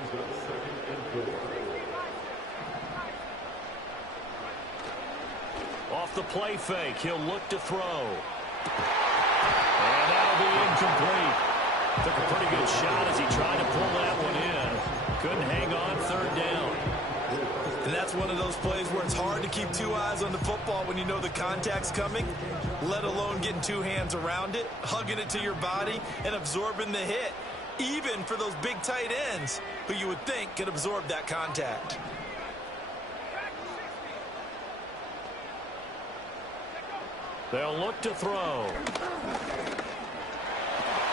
Off the play fake, he'll look to throw. And that'll be incomplete. Took a pretty good shot as he tried to pull that one in. Couldn't hang on, 3rd down. And that's one of those plays where it's hard to keep 2 eyes on the football when you know the contact's coming, let alone getting 2 hands around it, hugging it to your body, and absorbing the hit, even for those big tight ends who you would think could absorb that contact. They'll look to throw.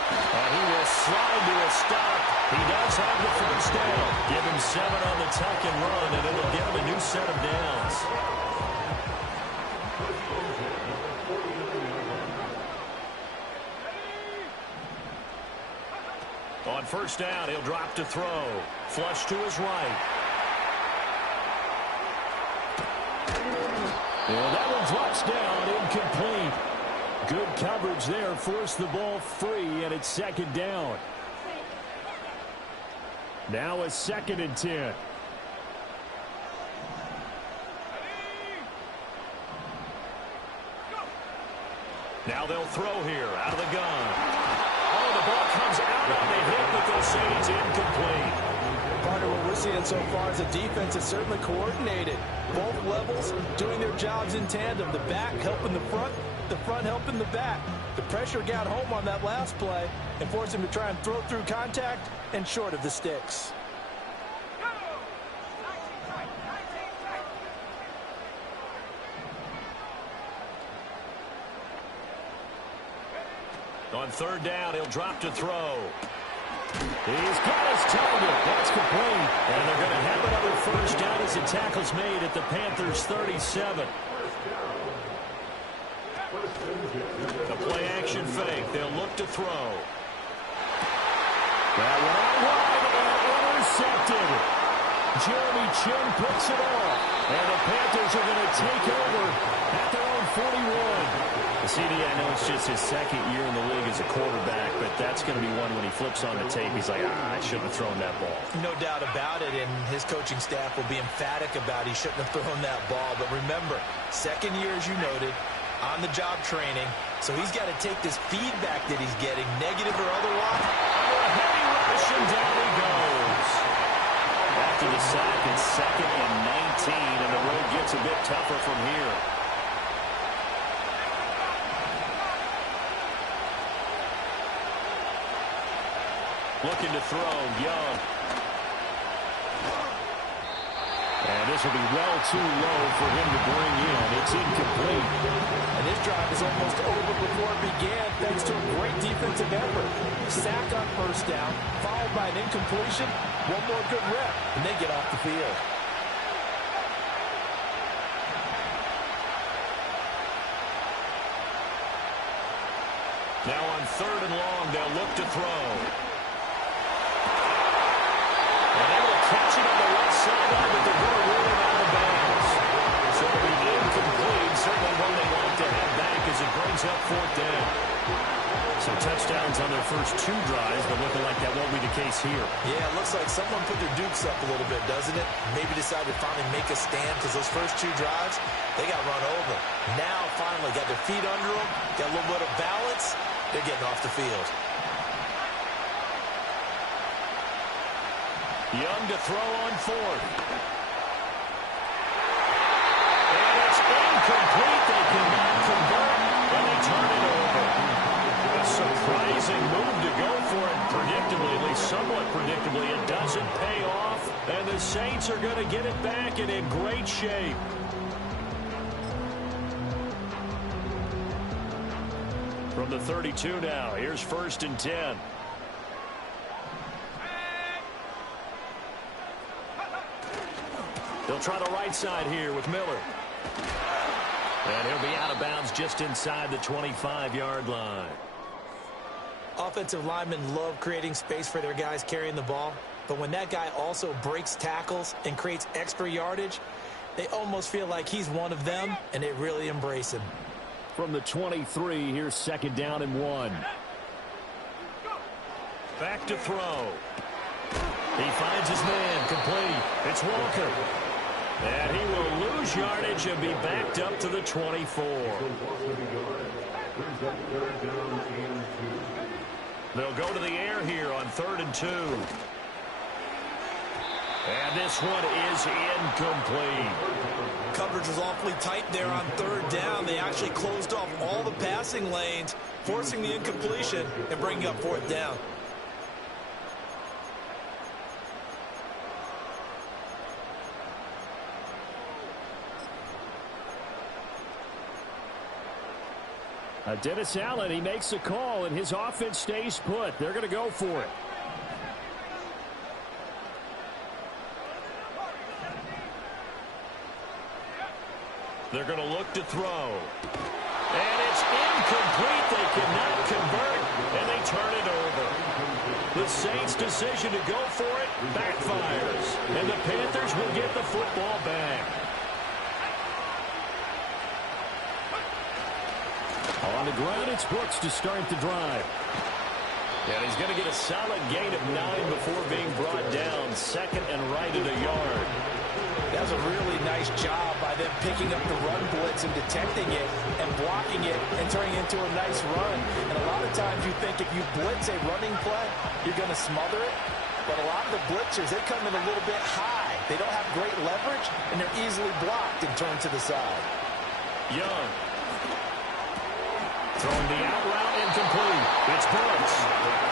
And he will slide to a stop. He does have the 1st down. Give him 7 on the tuck and run, and it'll give him a new set of downs. On 1st down, he'll drop to throw. Flush to his right. Well, that one drops down, incomplete. Good coverage there, forced the ball free, and it's 2nd down. Now a 2nd and 10. Now they'll throw here, out of the gun. Oh, the ball comes out on the hit, but they'll say it's incomplete. Partner, what we're seeing so far is the defense is certainly coordinated. Both levels doing their jobs in tandem. The back helping the front helping the back. The pressure got home on that last play and forced him to try and throw through contact and short of the sticks. On 3rd down, he'll drop to throw. He's got his target. That's complete. And they're going to have another 1st down as the tackle's made at the Panthers' 37. The play-action fake. They'll look to throw. That one out wide and intercepted. Jeremy Chinn picks it off. And the Panthers are going to take over at their own 41. CD, I know it's just his 2nd year in the league as a quarterback, but that's going to be one when he flips on the tape. He's like, I shouldn't have thrown that ball. No doubt about it, and his coaching staff will be emphatic about he shouldn't have thrown that ball. But remember, 2nd year, as you noted, on-the-job training, so he's got to take this feedback that he's getting, negative or otherwise. Oh, a heavy rush, and down he goes. After the sack, it's 2nd and 19, and the road gets a bit tougher from here. Looking to throw, Young. And this will be well too low for him to bring in. It's incomplete. And this drive is almost over before it began thanks to a great defensive effort. Sack on 1st down, followed by an incompletion, one more good rep, and they get off the field. Now on 3rd and long, they'll look to throw. And able to catch it on the left sideline, but they're going to roll it out of bounds. So it'll be incomplete, certainly one they want to have back as it brings up 4th down. So touchdowns on their first 2 drives, but looking like that won't be the case here. Yeah, it looks like someone put their dukes up a little bit, doesn't it? Maybe decided to finally make a stand because those first 2 drives, they got run over. Now, finally, got their feet under them, got a little bit of balance. They're getting off the field. Young to throw on 4th. And it's incomplete. They cannot convert, and they turn it over. A surprising move to go for it predictably, at least somewhat predictably. It doesn't pay off, and the Saints are going to get it back and in great shape. From From the 32 now, here's 1st and 10. They'll try the right side here with Miller. And he'll be out of bounds just inside the 25-yard line. Offensive linemen love creating space for their guys carrying the ball. But when that guy also breaks tackles and creates extra yardage, they almost feel like he's one of them, and they really embrace him. From the 23, here's 2nd down and 1. Back to throw. He finds his man complete. It's Walker. And he will lose yardage and be backed up to the 24. They'll go to the air here on 3rd and 2. And this one is incomplete. Coverage was awfully tight there on 3rd down. They actually closed off all the passing lanes, forcing the incompletion and bringing up 4th down. Dennis Allen, he makes a call, and his offense stays put. They're going to go for it. They're going to look to throw. And it's incomplete. They cannot convert, and they turn it over. The Saints' decision to go for it backfires, and the Panthers will get the football back. On the ground, it's Brooks to start the drive. And he's going to get a solid gain of 9 before being brought down. 2nd and right at a yard. That was a really nice job by them picking up the run blitz and detecting it and blocking it and turning it into a nice run. And a lot of times you think if you blitz a running play, you're going to smother it. But a lot of the blitzers, they come in a little bit high. They don't have great leverage, and they're easily blocked and turned to the side. Young. Throwing the out route incomplete. It's Brooks.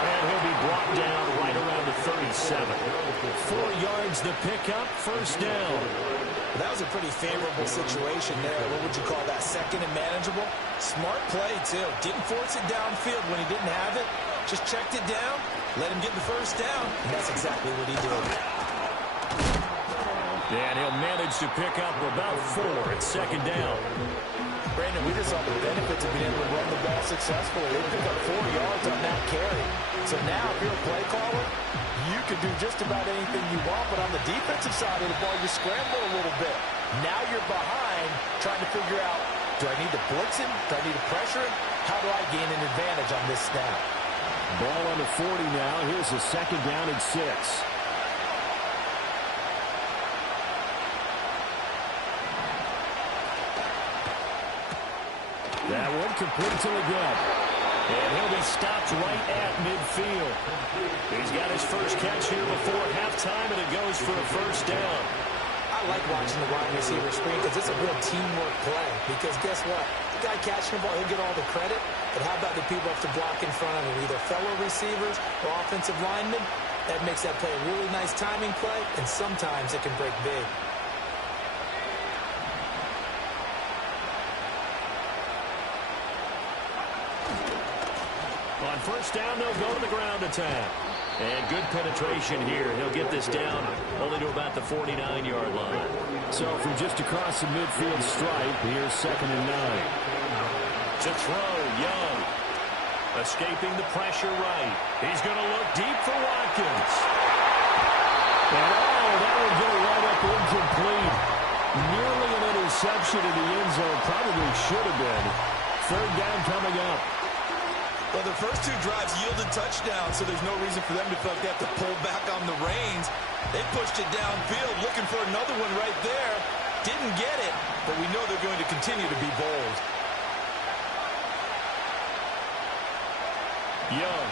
And he'll be brought down right around the 37. 4 yards the pickup, 1st down. Well, that was a pretty favorable situation there. What would you call that? 2nd and manageable? Smart play, too. Didn't force it downfield when he didn't have it. Just checked it down, let him get the 1st down, and that's exactly what he did. And he'll manage to pick up about 4 at 2nd down. Brandon, we just saw the benefits of being able to run the ball successfully. They pick up 4 yards on that carry. So now, if you're a play caller, you can do just about anything you want. But on the defensive side of the ball, you scramble a little bit. Now you're behind, trying to figure out, do I need to blitz him? Do I need to pressure him? How do I gain an advantage on this snap? Ball on the 40 now. Here's a 2nd down and 6. That one complete to Leggett. And he'll be stopped right at midfield. He's got his first catch here before halftime, and it goes for a 1st down. I like watching the wide receiver screen because it's a real teamwork play. Because guess what? The guy catching the ball, he'll get all the credit. But how about the people who have to block in front of him, either fellow receivers or offensive linemen? That makes that play a really nice timing play, and sometimes it can break big. On 1st down, they'll go to the ground attack. And good penetration here. He'll get this down only to about the 49-yard line. So from just across the midfield stripe, here's 2nd and 9. To throw, Young. Escaping the pressure right. He's going to look deep for Watkins. And that will go right up incomplete. Nearly an interception in the end zone. Probably should have been. 3rd down coming up. Well, the first 2 drives yielded touchdowns, so there's no reason for them to feel like they have to pull back on the reins. They pushed it downfield, looking for another one right there. Didn't get it, but we know they're going to continue to be bold. Young.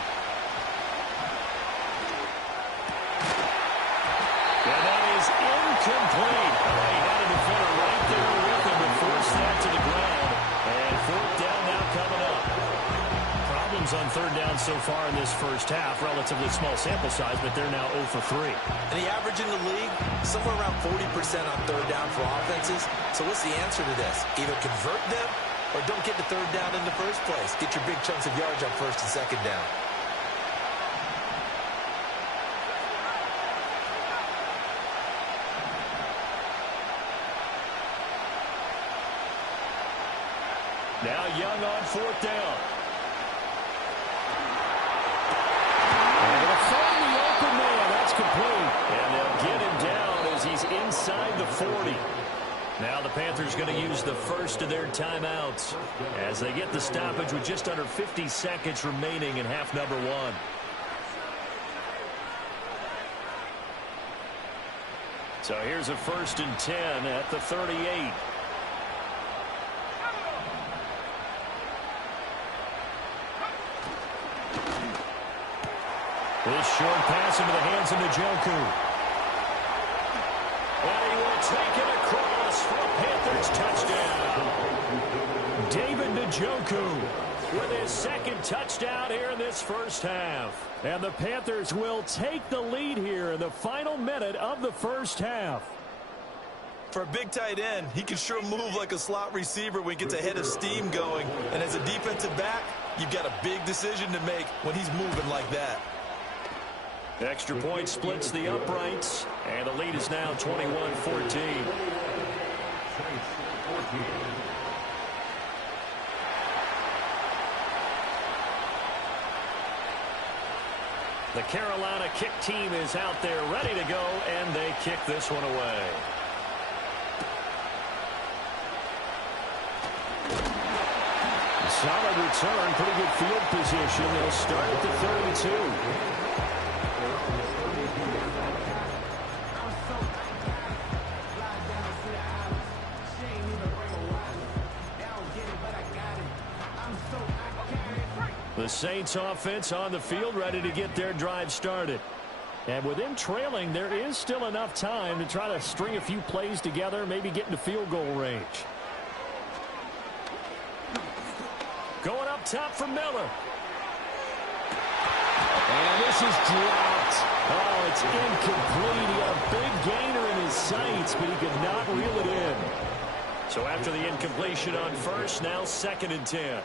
And that is incomplete. He had a defender right there with him to force that to the ground. And 4th down now coming up. Problems on 3rd down so far in this first half. Relatively small sample size, but they're now 0 for 3. And the average in the league, somewhere around 40% on 3rd down for offenses. So what's the answer to this? Either convert them or don't get the third down in the first place. Get your big chunks of yards on first and second down. Now Young on fourth down. And they'll find the open man. That's complete. And they'll get him down as he's inside the 40. Now the Panthers going to use the first of their timeouts as they get the stoppage with just under 50 seconds remaining in half number one. So here's a 1st and 10 at the 38. This short pass into the hands of Njoku. And he will take it across for a Panthers touchdown. David Njoku with his second touchdown here in this first half. And the Panthers will take the lead here in the final minute of the first half. For a big tight end, he can sure move like a slot receiver when he gets a head of steam going. And as a defensive back, you've got a big decision to make when he's moving like that. Extra point splits the uprights, and the lead is now 21-14. The Carolina kick team is out there ready to go, and they kick this one away. Solid return, pretty good field position. They'll start at the 32. The Saints offense on the field ready to get their drive started. And with them trailing, there is still enough time to try to string a few plays together, maybe get into field goal range. Going up top for Miller. And this is dropped. Oh, it's incomplete. He had a big gainer in his sights, but he could not reel it in. So after the incompletion on first, now 2nd and 10.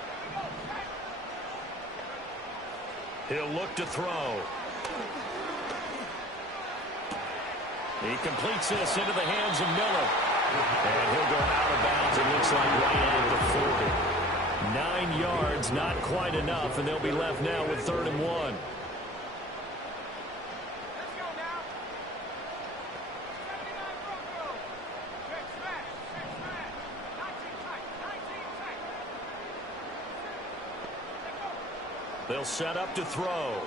He'll look to throw. He completes this into the hands of Miller. And he'll go out of bounds, it looks like, right at the 40. 9 yards, not quite enough, and they'll be left now with 3rd and 1. They'll set up to throw.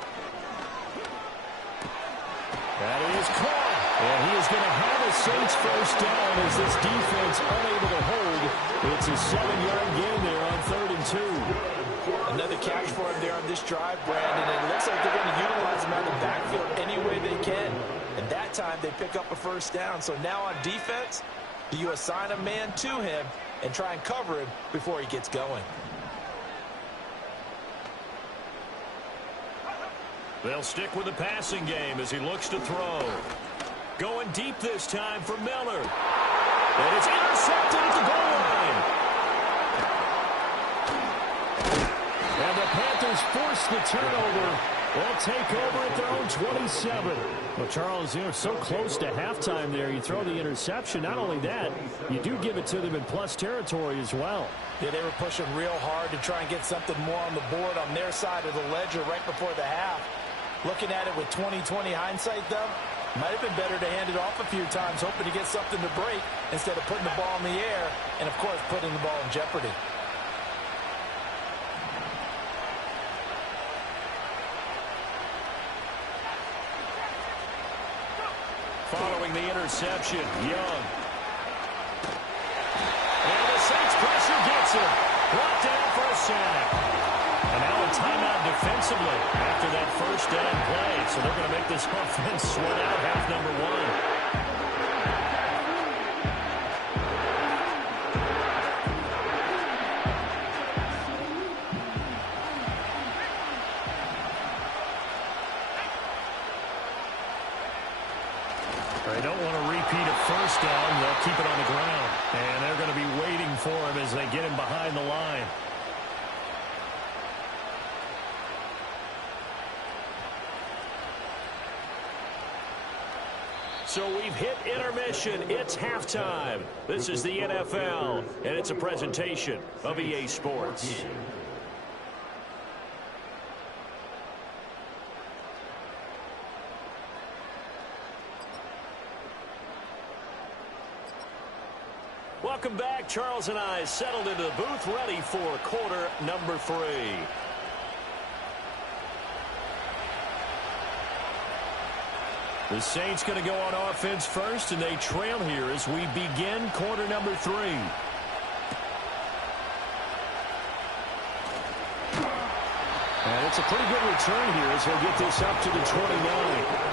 That is caught. And he is going to have a Saints first down as this defense unable to hold. It's a 7-yard gain there on 3rd and 2. Another catch for him there on this drive, Brandon. And it looks like they're going to utilize him out of the backfield any way they can. And that time they pick up a first down. So now on defense, you assign a man to him and try and cover him before he gets going. They'll stick with the passing game as he looks to throw. Going deep this time for Miller. And it's intercepted at the goal line. And the Panthers force the turnover. They'll take over at their own 27. Well, Charles, so close to halftime there. You throw the interception. Not only that, you do give it to them in plus territory as well. Yeah, they were pushing real hard to try and get something more on the board on their side of the ledger right before the half. Looking at it with 20/20 hindsight, though, might have been better to hand it off a few times, hoping to get something to break instead of putting the ball in the air and, of course, putting the ball in jeopardy. Following the interception, Young. And the Saints pressure gets him. Brought down for a sack. And now a timeout defensively after that first down play. So they're going to make this offense sweat out half number one. They don't want to repeat a first down. They'll keep it on the ground. And they're going to be waiting for him as they get him behind the line. So we've hit intermission. It's halftime. This is the NFL, and it's a presentation of EA Sports. Welcome back. Charles and I settled into the booth, ready for quarter number 3. The Saints going to go on offense first, and they trail here as we begin quarter number 3. And it's a pretty good return here as he'll get this up to the 29.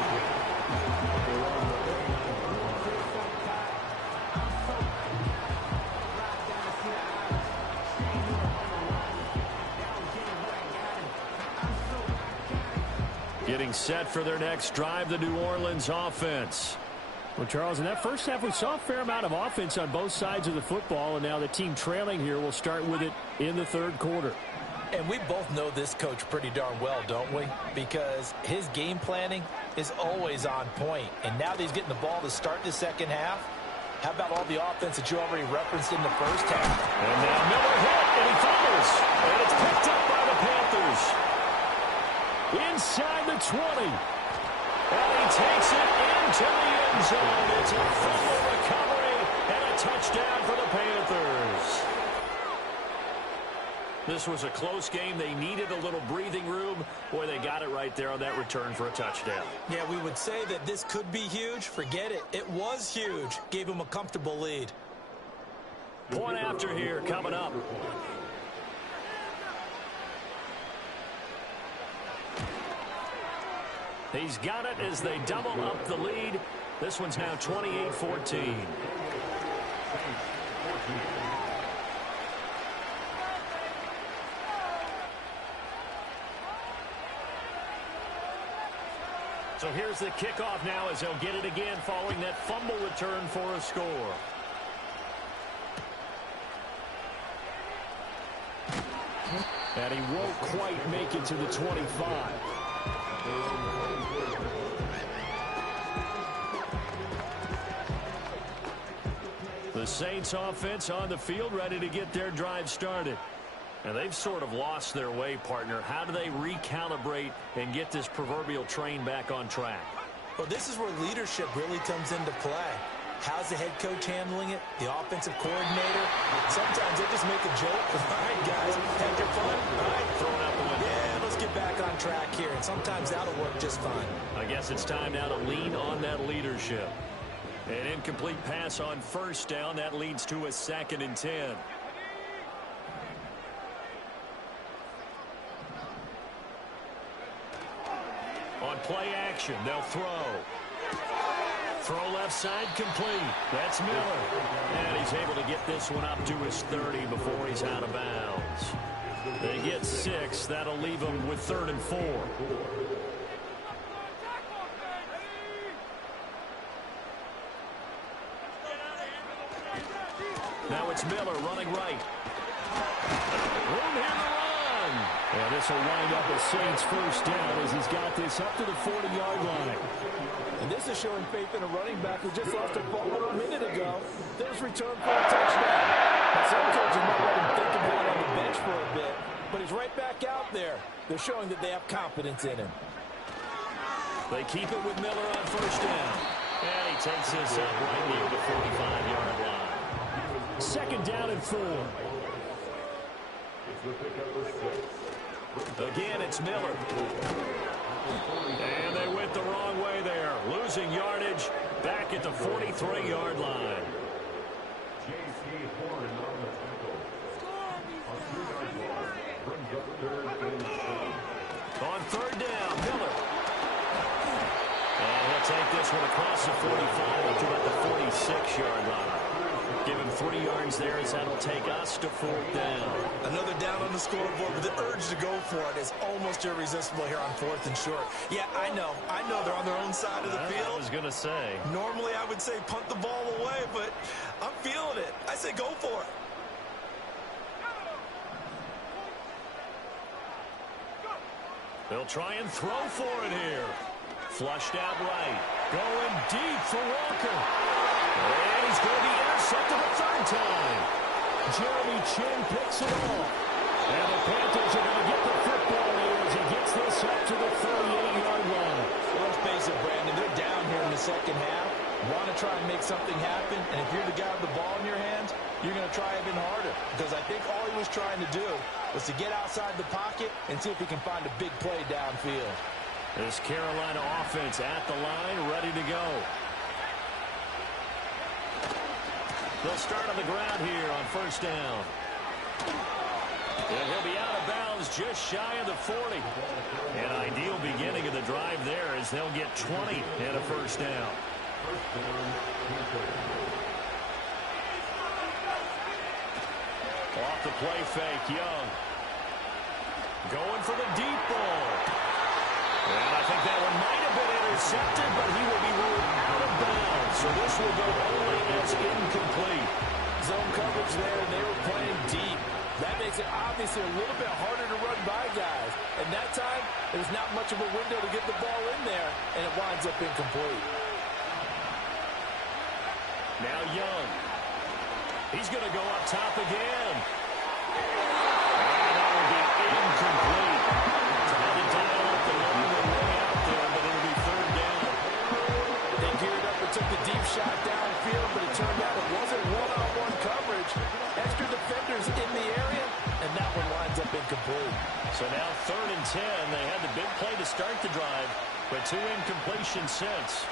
Getting set for their next drive, the New Orleans offense. Well, Charles, in that first half, we saw a fair amount of offense on both sides of the football, and now the team trailing here will start with it in the third quarter. And we both know this coach pretty darn well, don't we? Because his game planning is always on point. And now that he's getting the ball to start the second half, how about all the offense that you already referenced in the first half? And now Miller hit, and he fumbles. And it's picked up by the Panthers. Inside the 20. And he takes it into the end zone. It's a fumble recovery and a touchdown for the Panthers. This was a close game. They needed a little breathing room. Boy, they got it right there on that return for a touchdown. Yeah, we would say that this could be huge. Forget it. It was huge. Gave him a comfortable lead. Point after here coming up. He's got it as they double up the lead. This one's now 28-14. So here's the kickoff now as they'll get it again following that fumble return for a score. And he won't quite make it to the 25. The Saints offense on the field ready to get their drive started. And they've sort of lost their way, partner. How do they recalibrate and get this proverbial train back on track? Well, this is where leadership really comes into play. How's the head coach handling it? The offensive coordinator? Sometimes they just make a joke. All right, guys, had your fun? All right, throwing out the window. Yeah, let's get back on track here. And sometimes that'll work just fine. I guess it's time now to lean on that leadership. An incomplete pass on first down. That leads to a 2nd and 10. On play action, they'll throw. Throw left side complete. That's Miller. And he's able to get this one up to his 30 before he's out of bounds. They get 6. That'll leave them with 3rd and 4. Now it's Miller running right. Room here to run. And this will wind up a Saints first down as he's got this up to the 40-yard line. And this is showing faith in a running back who just lost a ball a minute ago. There's return for a touchdown. Now, some coaches might let him think about it on the bench for a bit, but he's right back out there. They're showing that they have confidence in him. They keep it with Miller on first down. And he takes this up right near the 45-yard line. 2nd down and 4. Again, it's Miller. And they went the wrong way there. Losing yardage back at the 43-yard line. On 3rd down, Miller. And he'll take this one across the 45 to about the 46-yard line. Give him 3 yards there as that'll take us to 4th down. Another down on the scoreboard, but the urge to go for it is almost irresistible here on 4th and short. Yeah, I know they're on their own side of the field. I was going to say. Normally I would say punt the ball away, but I'm feeling it. I say go for it. They'll try and throw for it here. Flushed out right. Going deep for Walker. And he's going to be intercepted a 3rd time. Jeremy Chinn picks it off. And the Panthers are going to get the football here as he gets this up to the 38-yard line. Well, let's face it, Brandon, they're down here in the second half. Want to try and make something happen, and if you're the guy with the ball in your hands, you're going to try even harder. Because I think all he was trying to do was to get outside the pocket and see if he can find a big play downfield. This Carolina offense at the line, ready to go. They'll start on the ground here on 1st down. And he'll be out of bounds just shy of the 40. An ideal beginning of the drive there as they'll get 20 and a 1st down. Off the play fake, Young. Going for the deep ball. And I think that one might have been intercepted, but he will be ruled out of bounds. So this will go only as incomplete. Zone coverage there, and they were playing deep. That makes it obviously a little bit harder to run by guys. And that time, there's not much of a window to get the ball in there, and it winds up incomplete. Now Young. He's going to go up top again. And that will be incomplete. Trying to dial up the long way out there, but it'll be 3rd down. They geared up and took the deep shot downfield, but it turned out it wasn't one-on-one coverage. Extra defenders in the area, and that one winds up incomplete. So now 3rd and 10. They had the big play to start the drive, but 2 incompletions since.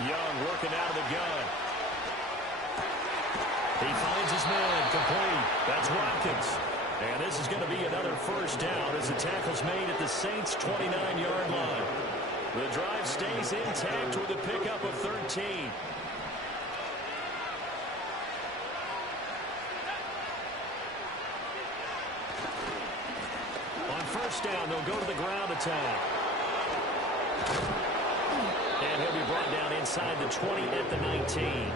Young working out of the gun. He finds his man complete. That's Watkins. And this is going to be another 1st down as the tackle's made at the Saints' 29-yard line. The drive stays intact with a pickup of 13. On 1st down, they'll go to the ground attack. And he'll be brought down inside the 20 at the 19.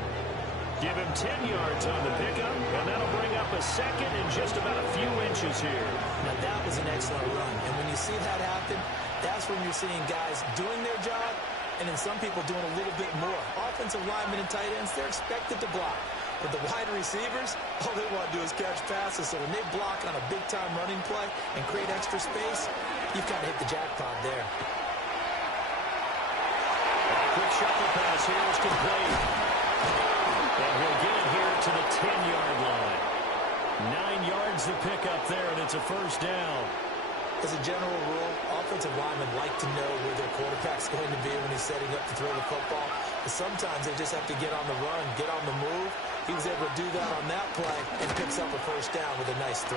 Give him 10 yards on the pickup, and that'll bring up a 2nd and just about a few inches here. Now, that was an excellent run. And when you see that happen, that's when you're seeing guys doing their job, and then some people doing a little bit more. Offensive linemen and tight ends, they're expected to block. But the wide receivers, all they want to do is catch passes. So when they block on a big-time running play and create extra space, you've kind of hit the jackpot there. Quick shuffle pass here is complete. And he'll get it here to the 10-yard line. 9 yards the pickup there, and it's a 1st down. As a general rule, offensive linemen like to know where their quarterback's going to be when he's setting up to throw the football. But sometimes they just have to get on the run, get on the move. He was able to do that on that play and picks up a 1st down with a nice throw.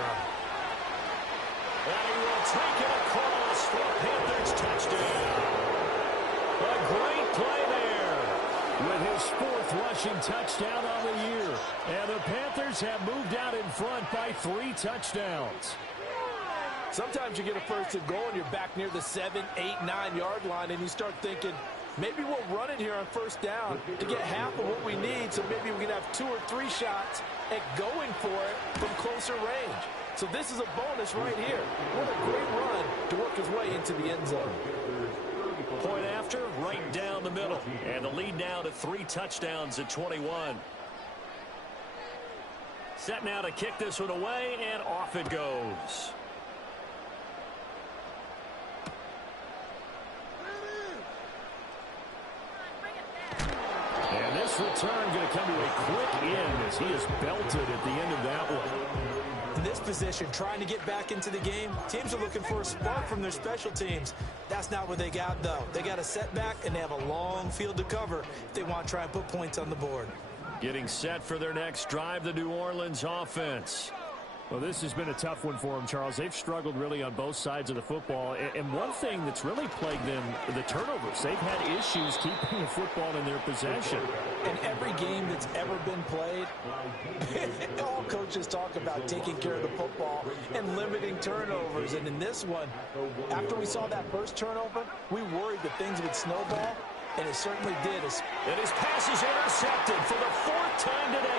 And he will take it across for a Panthers touchdown. A great play there with his 4th rushing touchdown on the year. And the Panthers have moved out in front by 3 touchdowns. Sometimes you get a 1st and goal and you're back near the 7, 8, 9-yard line, and you start thinking, maybe we'll run it here on 1st down to get half of what we need, so maybe we can have 2 or 3 shots at going for it from closer range. So this is a bonus right here. What a great run to work his way into the end zone. Point after, right down the middle. And the lead now to 3 touchdowns at 21. Set now to kick this one away, and off it goes. And this return going to come to a quick end as he is belted at the end of that one. In this position, trying to get back into the game, teams are looking for a spark from their special teams. That's not what they got, though. They got a setback, and they have a long field to cover if they want to try and put points on the board. Getting set for their next drive, the New Orleans offense. Well, this has been a tough one for them, Charles. They've struggled really on both sides of the football. And one thing that's really plagued them, the turnovers. They've had issues keeping the football in their possession. In every game that's ever been played, all coaches talk about taking care of the football and limiting turnovers. And in this one, after we saw that first turnover, we worried that things would snowball, and it certainly did. And his pass is intercepted for the 4th time today.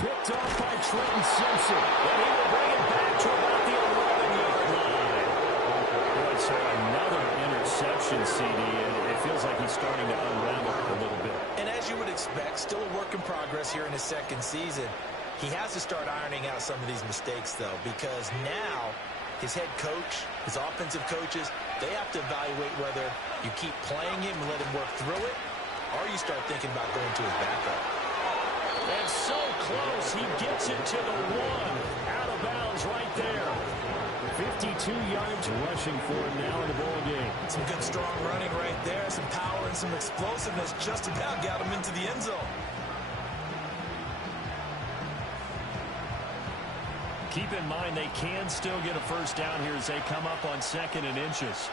Picked off by Trenton Simpson. And he will bring it back to about the 11-yard line. Boy, so another interception, CD, and it feels like he's starting to unravel a little bit. And as you would expect, still a work in progress here in his second season. He has to start ironing out some of these mistakes, though, because now his head coach, his offensive coaches, they have to evaluate whether you keep playing him and let him work through it, or you start thinking about going to his backup. And so close, he gets it to the 1. Out of bounds right there. 52 yards rushing for him now in the ball game. Some good strong running right there, some power and some explosiveness just about got him into the end zone. Keep in mind they can still get a first down here as they come up on 2nd and inches.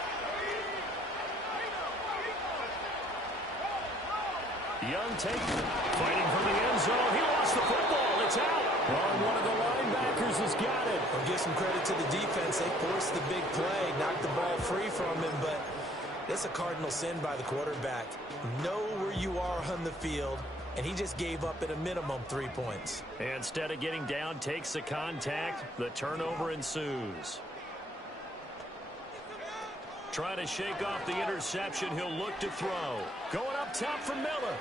Young fighting for the end zone. He lost the football. It's out. Well, one of the linebackers has got it. I'll give some credit to the defense. They forced the big play, knocked the ball free from him, but it's a cardinal sin by the quarterback. Know where you are on the field, and he just gave up at a minimum 3 points. Instead of getting down, takes the contact. The turnover ensues. Trying to shake off the interception. He'll look to throw. Going up top for Miller.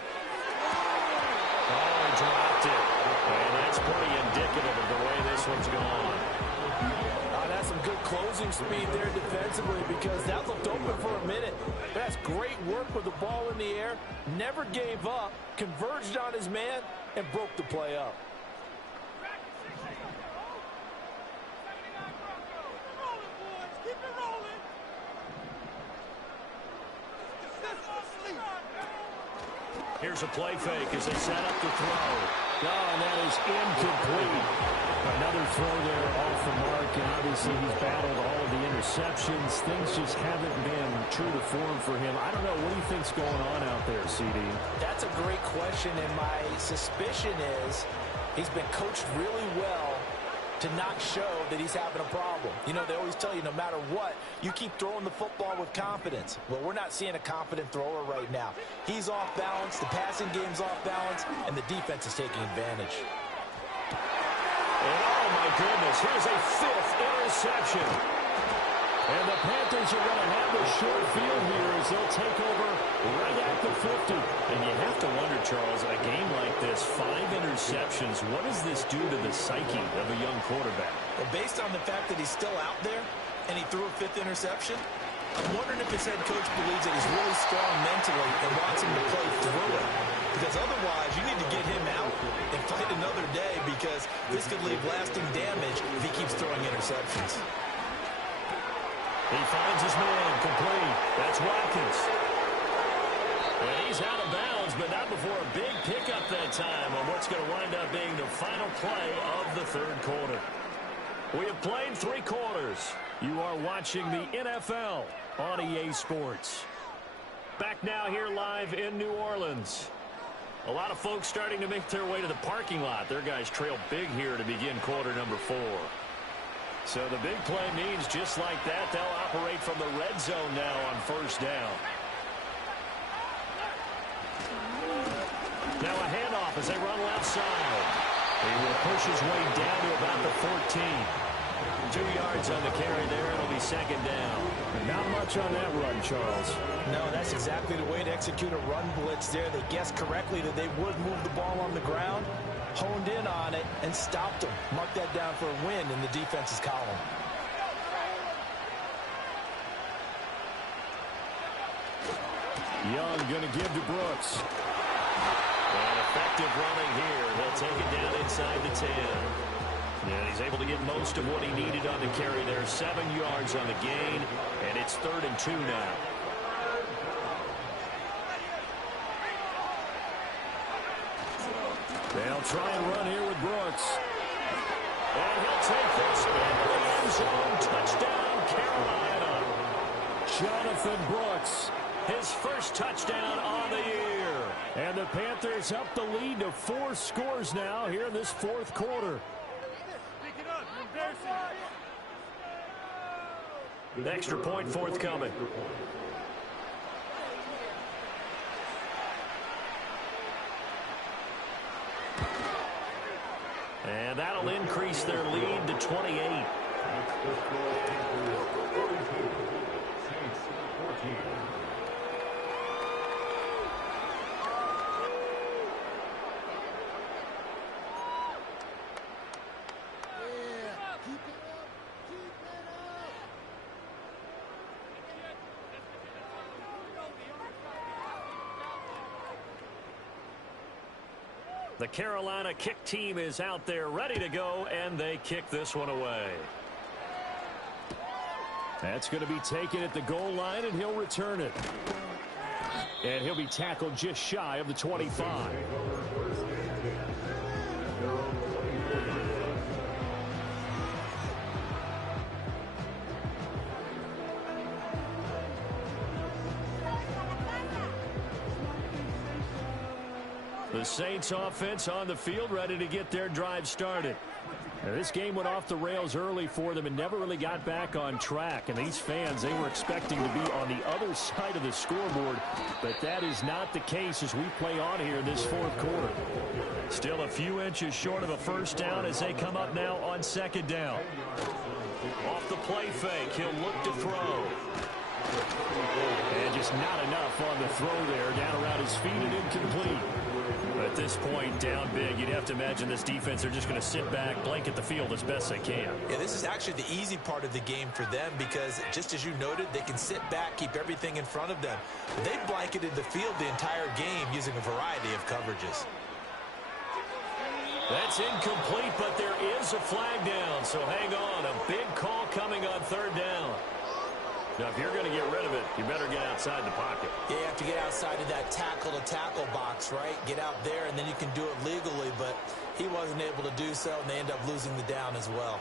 Oh, he dropped it. And that's pretty indicative of the way this one's gone. That's some good closing speed there defensively, because that looked open for a minute. That's great work with the ball in the air. Never gave up, converged on his man, and broke the play up. Here's a play fake as they set up the throw. Oh, and that is incomplete. Another throw there off the mark, and obviously he's battled all of the interceptions. Things just haven't been true to form for him. I don't know. What do you think's going on out there, CD? That's a great question, and my suspicion is he's been coached really well to not show that he's having a problem. You know, they always tell you no matter what, you keep throwing the football with confidence. Well, we're not seeing a confident thrower right now. He's off balance, the passing game's off balance, and the defense is taking advantage. And oh my goodness, here's a 5th interception. And the Panthers are going to have a short field here as they'll take over right at the 50. And you have to wonder, Charles, a game like this, 5 interceptions, what does this do to the psyche of a young quarterback? Well, based on the fact that he's still out there and he threw a 5th interception, I'm wondering if his head coach believes that he's really strong mentally and wants him to play through it. Because otherwise, you need to get him out and fight another day, because this could leave lasting damage if he keeps throwing interceptions. He finds his man complete. That's Watkins. And he's out of bounds, but not before a big pickup that time on what's going to wind up being the final play of the 3rd quarter. We have played 3 quarters. You are watching the NFL on EA Sports. Back now here live in New Orleans. A lot of folks starting to make their way to the parking lot. Their guys trail big here to begin quarter number 4. So the big play means just like that, they'll operate from the red zone now on 1st down. Now a handoff as they run left side. He will push his way down to about the 14. 2 yards on the carry there. It'll be 2nd down. Not much on that run, Charles. No, that's exactly the way to execute a run blitz there. They guessed correctly that they would move the ball on the ground, honed in on it, and stopped them. Mark that down for a win in the defense's column. Young going to give to Brooks. And effective running here. He'll take it down inside the 10. And he's able to get most of what he needed on the carry there. 7 yards on the gain, and it's 3rd and 2 now. They'll try and run here with Brooks. And he'll take zone. Touchdown, Carolina. Jonathan Brooks, his first touchdown on the year. And the Panthers up the lead to 4 scores now here in this fourth quarter. The extra point forthcoming. And that'll increase their lead to 28. The Carolina kick team is out there ready to go, and they kick this one away. That's going to be taken at the goal line, and he'll return it. And he'll be tackled just shy of the 25. The Saints offense on the field, ready to get their drive started. Now, this game went off the rails early for them and never really got back on track. And these fans, they were expecting to be on the other side of the scoreboard. But that is not the case as we play on here in this fourth quarter. Still a few inches short of a first down as they come up now on second down. Off the play fake, he'll look to throw. And just not enough on the throw there. Down around his feet and incomplete. At this point, down big, you'd have to imagine this defense are just going to sit back, blanket the field as best they can. Yeah, this is actually the easy part of the game for them because, just as you noted, they can sit back, keep everything in front of them. They've blanketed the field the entire game using a variety of coverages. That's incomplete, but there is a flag down, so hang on. A big call coming on third down. Now, if you're going to get rid of it, you better get outside the pocket. Yeah, you have to get outside of that tackle-to-tackle box, right? Get out there, and then you can do it legally, but he wasn't able to do so, and they end up losing the down as well.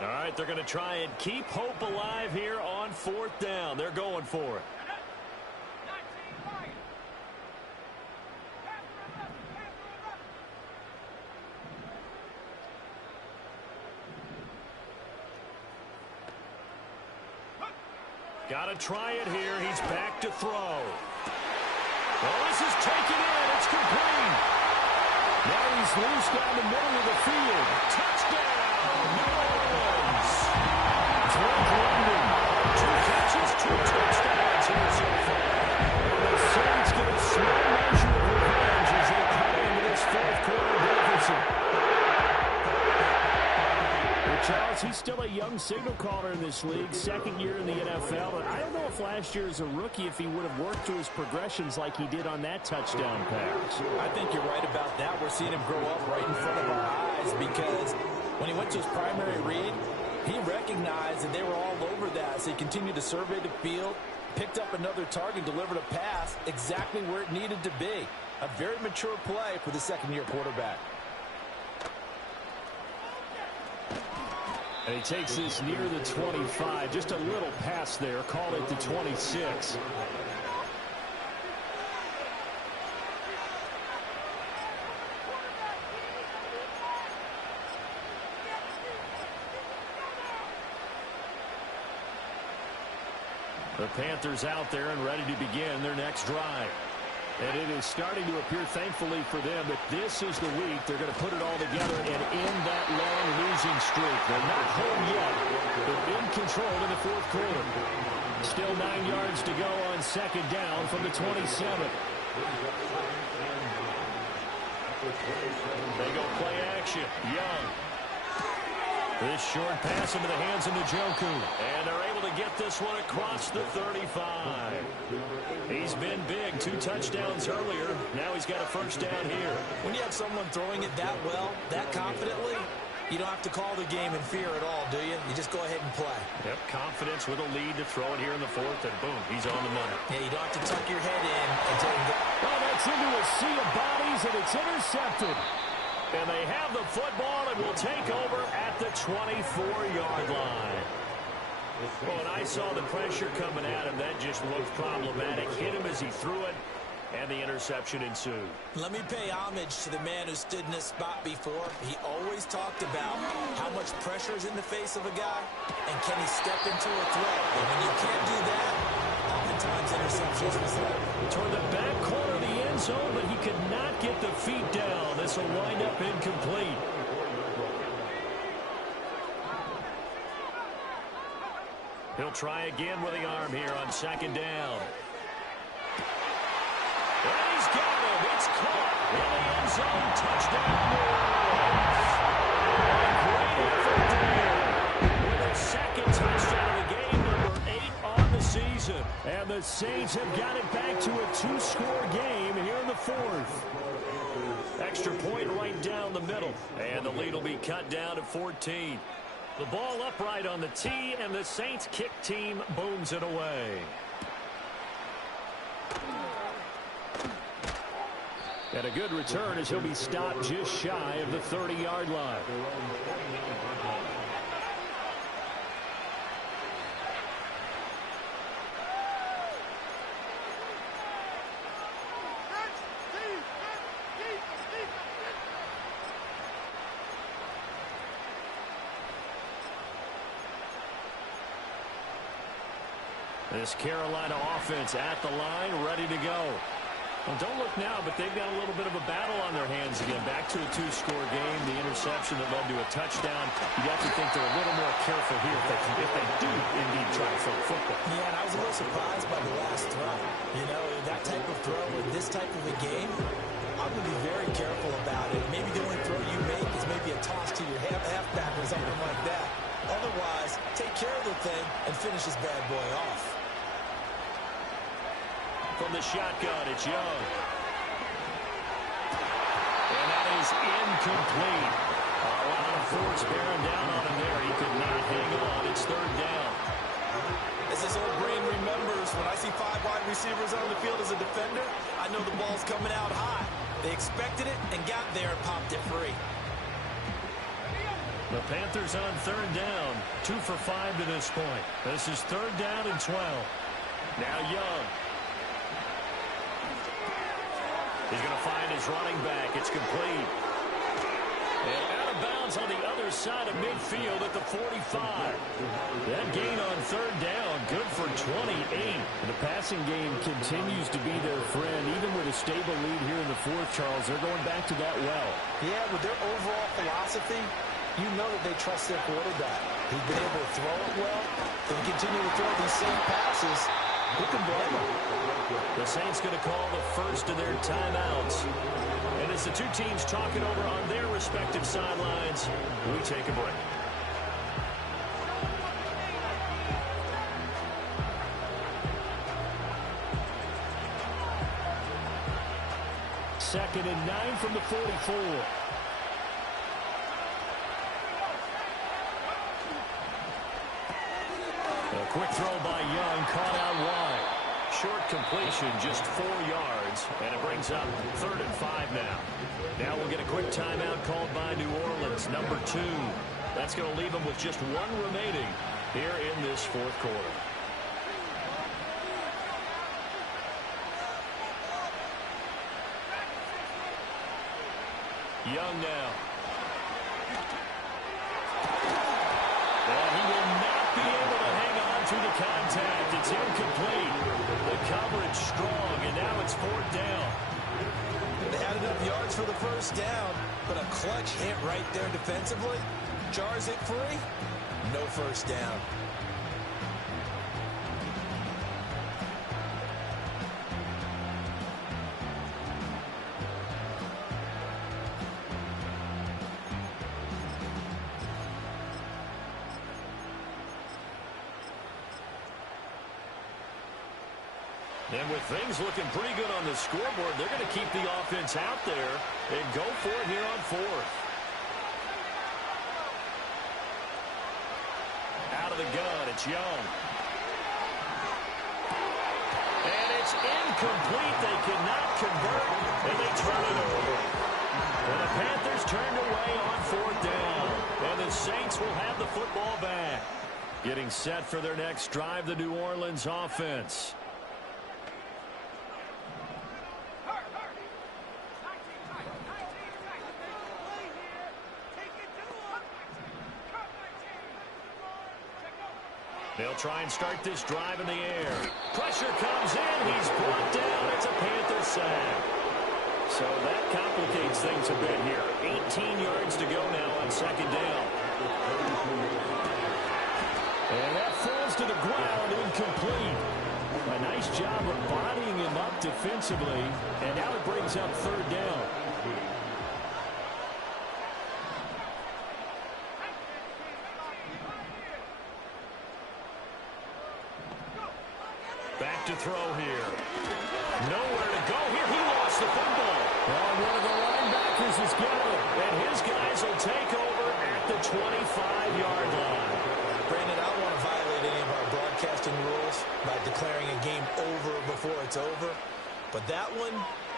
All right, they're going to try and keep hope alive here on fourth down. They're going for it. Got to try it here. He's back to throw. Well, this is taken in. It's complete. Now he's loose down the middle of the field. Touchdown, New Orleans. Drake London. 2 catches, 2 touchdowns here so far. The Saints get a small measure of revenge as they come into this fourth quarter deficit. Charles, he's still a young signal caller in this league, second year in the NFL. But I don't know if last year as a rookie, if he would have worked through his progressions like he did on that touchdown pass. I think you're right about that. We're seeing him grow up right in front of our eyes because when he went to his primary read, he recognized that they were all over that. So he continued to survey the field, picked up another target, delivered a pass exactly where it needed to be. A very mature play for the second-year quarterback. And he takes this near the 25. Just a little pass there. Call it the 26. The Panthers out there and ready to begin their next drive. And it is starting to appear, thankfully for them, that this is the week they're going to put it all together and end that long losing streak. They're not home yet, but in control in the fourth quarter. Still 9 yards to go on second down from the 27. They go play action. Young. This short pass into the hands of Njoku. And they're able to get this one across the 35. He's been big. 2 touchdowns earlier. Now he's got a first down here. When you have someone throwing it that well, that confidently, you don't have to call the game in fear at all, do you? You just go ahead and play. Yep, confidence with a lead to throw it here in the fourth, and boom, he's on the money. Yeah, you don't have to tuck your head in until you go. Well, that's into a sea of bodies, and it's intercepted. And they have the football and will take over at the 24-yard line. Well, and I saw the pressure coming at him. That just looked problematic. Hit him as he threw it, and the interception ensued. Let me pay homage to the man who stood in this spot before. He always talked about how much pressure is in the face of a guy, and can he step into a throw. And when you can't do that, oftentimes interceptions result. Toward the back corner of the end zone, but he could not get the feet down. This will wind up incomplete. He'll try again with the arm here on second down. And he's got him. It's caught in the end zone. Touchdown, New Orleans. Great effort there. With a second touchdown of the game, number 8 on the season. And the Saints have got it back to a 2-score game here in the fourth. Extra point right down the middle. And the lead will be cut down to 14. The ball upright on the tee, and the Saints kick team booms it away. And a good return as he'll be stopped just shy of the 30-yard line. This Carolina offense at the line, ready to go. Well, don't look now, but they've got a little bit of a battle on their hands again. Back to a 2-score game. The interception that led to a touchdown. You'd have to think they're a little more careful here if they do indeed try to throw the football. Yeah, and I was a little surprised by the last throw. You know, that type of throw in this type of a game, I'm going to be very careful about it. Maybe the only throw you make is maybe a toss to your halfback or something like that. Otherwise, take care of the thing and finish this bad boy off. From the shotgun, it's Young. And that is incomplete. A lot of force bearing down on him there. He could not hang on. It's third down. As this old brain remembers, when I see 5 wide receivers on the field as a defender, I know the ball's coming out high. They expected it and got there and popped it free. The Panthers on third down. 2 for 5 to this point. This is third down and 12. Now Young. He's going to find his running back. It's complete. And out of bounds on the other side of midfield at the 45. That gain on third down, good for 28. The passing game continues to be their friend. Even with a stable lead here in the fourth, Charles, they're going back to that well. Yeah, with their overall philosophy, you know that they trust their quarterback. He's been able to throw it well. They continue to throw these same passes. Who can blame them? The Saints going to call the first of their timeouts. And as the two teams talk it over on their respective sidelines, we take a break. Second and 9 from the 44. A quick throw by Young, caught out wide. Short completion, just 4 yards, and it brings up 3rd and 5 now. Now we'll get a quick timeout called by New Orleans, number 2. That's going to leave them with just 1 remaining here in this fourth quarter. Young now. And he will not be able to hang on to the contact. It's incomplete. The coverage strong, and now it's 4th down. They had enough yards for the first down, but a clutch hit right there defensively. Jars it free. No first down. And with things looking pretty good on the scoreboard, they're going to keep the offense out there and go for it here on 4th. Out of the gun, it's Young. And it's incomplete. They cannot convert, and they turn it over. And the Panthers turn Getting set for their next drive, the New Orleans offense. They'll try and start this drive in the air. Pressure comes in. He's brought down. It's a Panther sack. So that complicates things a bit here. 18 yards to go now on second down. And that falls to the ground, incomplete. A nice job of bodying him up defensively. And now it brings up third down. Back to throw here. Nowhere to go here. He lost the football. And one of the linebackers has got it. And his guys will take over at the 25-yard line. Brandon, I don't want to violate any of our broadcasting rules by declaring a game over before it's over. But that one,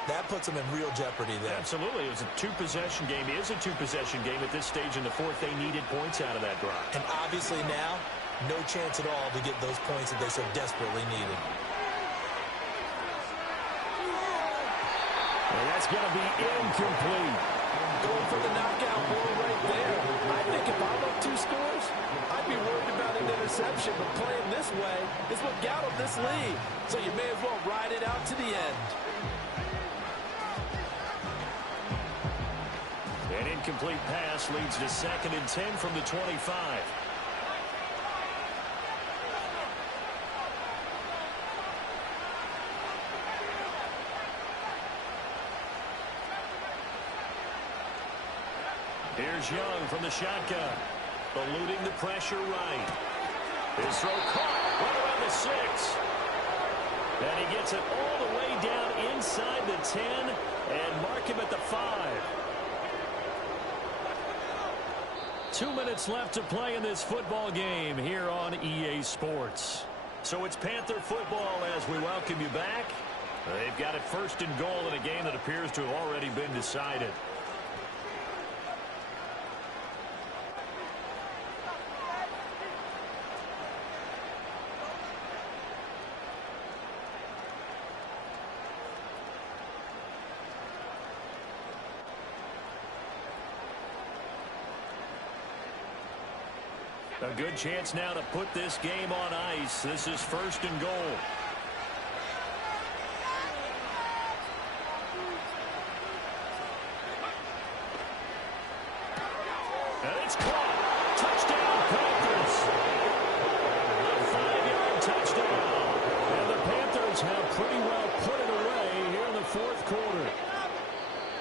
that puts them in real jeopardy there. Absolutely. It was a two-possession game. It is a two-possession game at this stage in the fourth. They needed points out of that drive. And obviously now, no chance at all to get those points that they so desperately needed. And that's going to be incomplete. Going for the knockout blow right there. I think if I'm up 2 scores, I'd be worried about an interception. But playing this way is what got them this lead. So you may as well ride it out to the end. An incomplete pass leads to 2nd and 10 from the 25. Here's Young from the shotgun. Eluding the pressure right. His throw caught right around the 6. And he gets it all the way down inside the 10 and mark him at the 5. 2 minutes left to play in this football game here on EA Sports. So it's Panther football as we welcome you back. They've got it 1st and goal in a game that appears to have already been decided. A good chance now to put this game on ice. This is 1st and goal. And it's caught. Touchdown, Panthers. A 5-yard touchdown. And the Panthers have pretty well put it away here in the 4th quarter.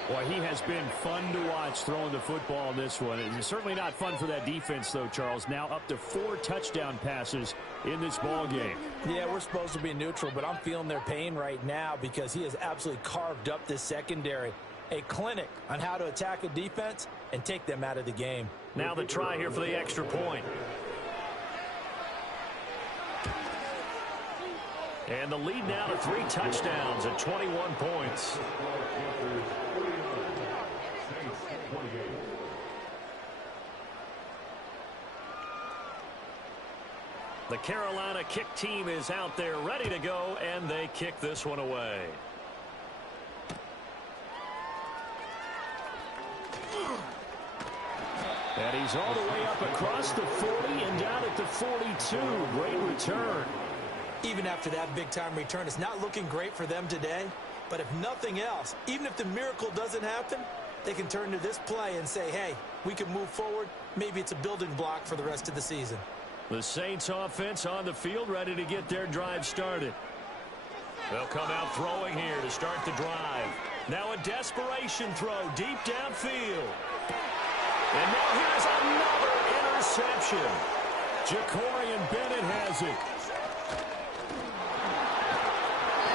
Boy, he has been fun to watch throwing the football in this one. It's certainly not fun for that defense, though, Charles. Now up to 4 touchdown passes in this ball game. Yeah, we're supposed to be neutral, but I'm feeling their pain right now because he has absolutely carved up this secondary. A clinic on how to attack a defense and take them out of the game. Now the try here for the extra point. And the lead now to 3 touchdowns at 21 points. The Carolina kick team is out there ready to go, and they kick this one away. And he's all the way up across the 40 and down at the 42. Great return. Even after that big-time return, it's not looking great for them today. But if nothing else, even if the miracle doesn't happen, they can turn to this play and say, hey, we can move forward. Maybe it's a building block for the rest of the season. The Saints offense on the field, ready to get their drive started. They'll come out throwing here to start the drive. Now a desperation throw deep downfield. And now here's another interception. Jacorian Bennett has it.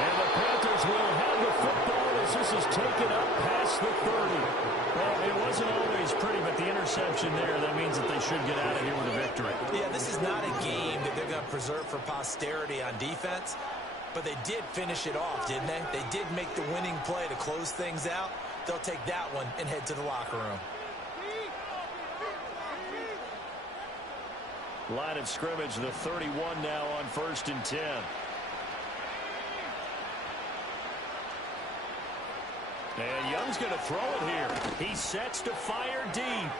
And the Panthers will have the football as this is taken up past the 30. Well, it wasn't always pretty, but the interception there, that means that they should get out of here with a victory. Yeah, this is not a game that they're going to preserve for posterity on defense, but they did finish it off, didn't they? They did make the winning play to close things out. They'll take that one and head to the locker room. Line of scrimmage, the 31 now on 1st and 10. And Young's going to throw it here. He sets to fire deep. And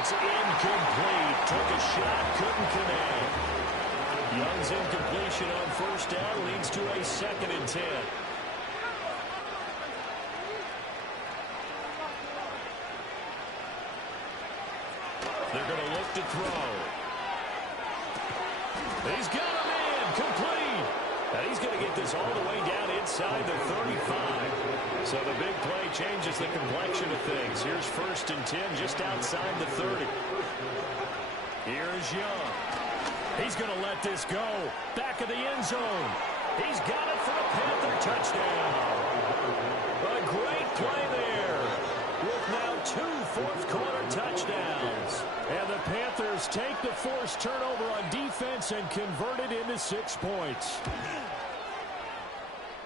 it's incomplete. Took a shot, couldn't connect. Young's incompletion on 1st down leads to a 2nd and 10. They're going to look to throw. He's got him in. Complete. And he's going to get this all the way down inside the 35. So the big play changes the complexion of things. Here's 1st and 10 just outside the 30. Here's Young. He's going to let this go. Back of the end zone. He's got it for a Panther touchdown. A great play there. With now 2 fourth-quarter touchdowns. And the Panthers take the forced turnover on defense and convert it into 6 points.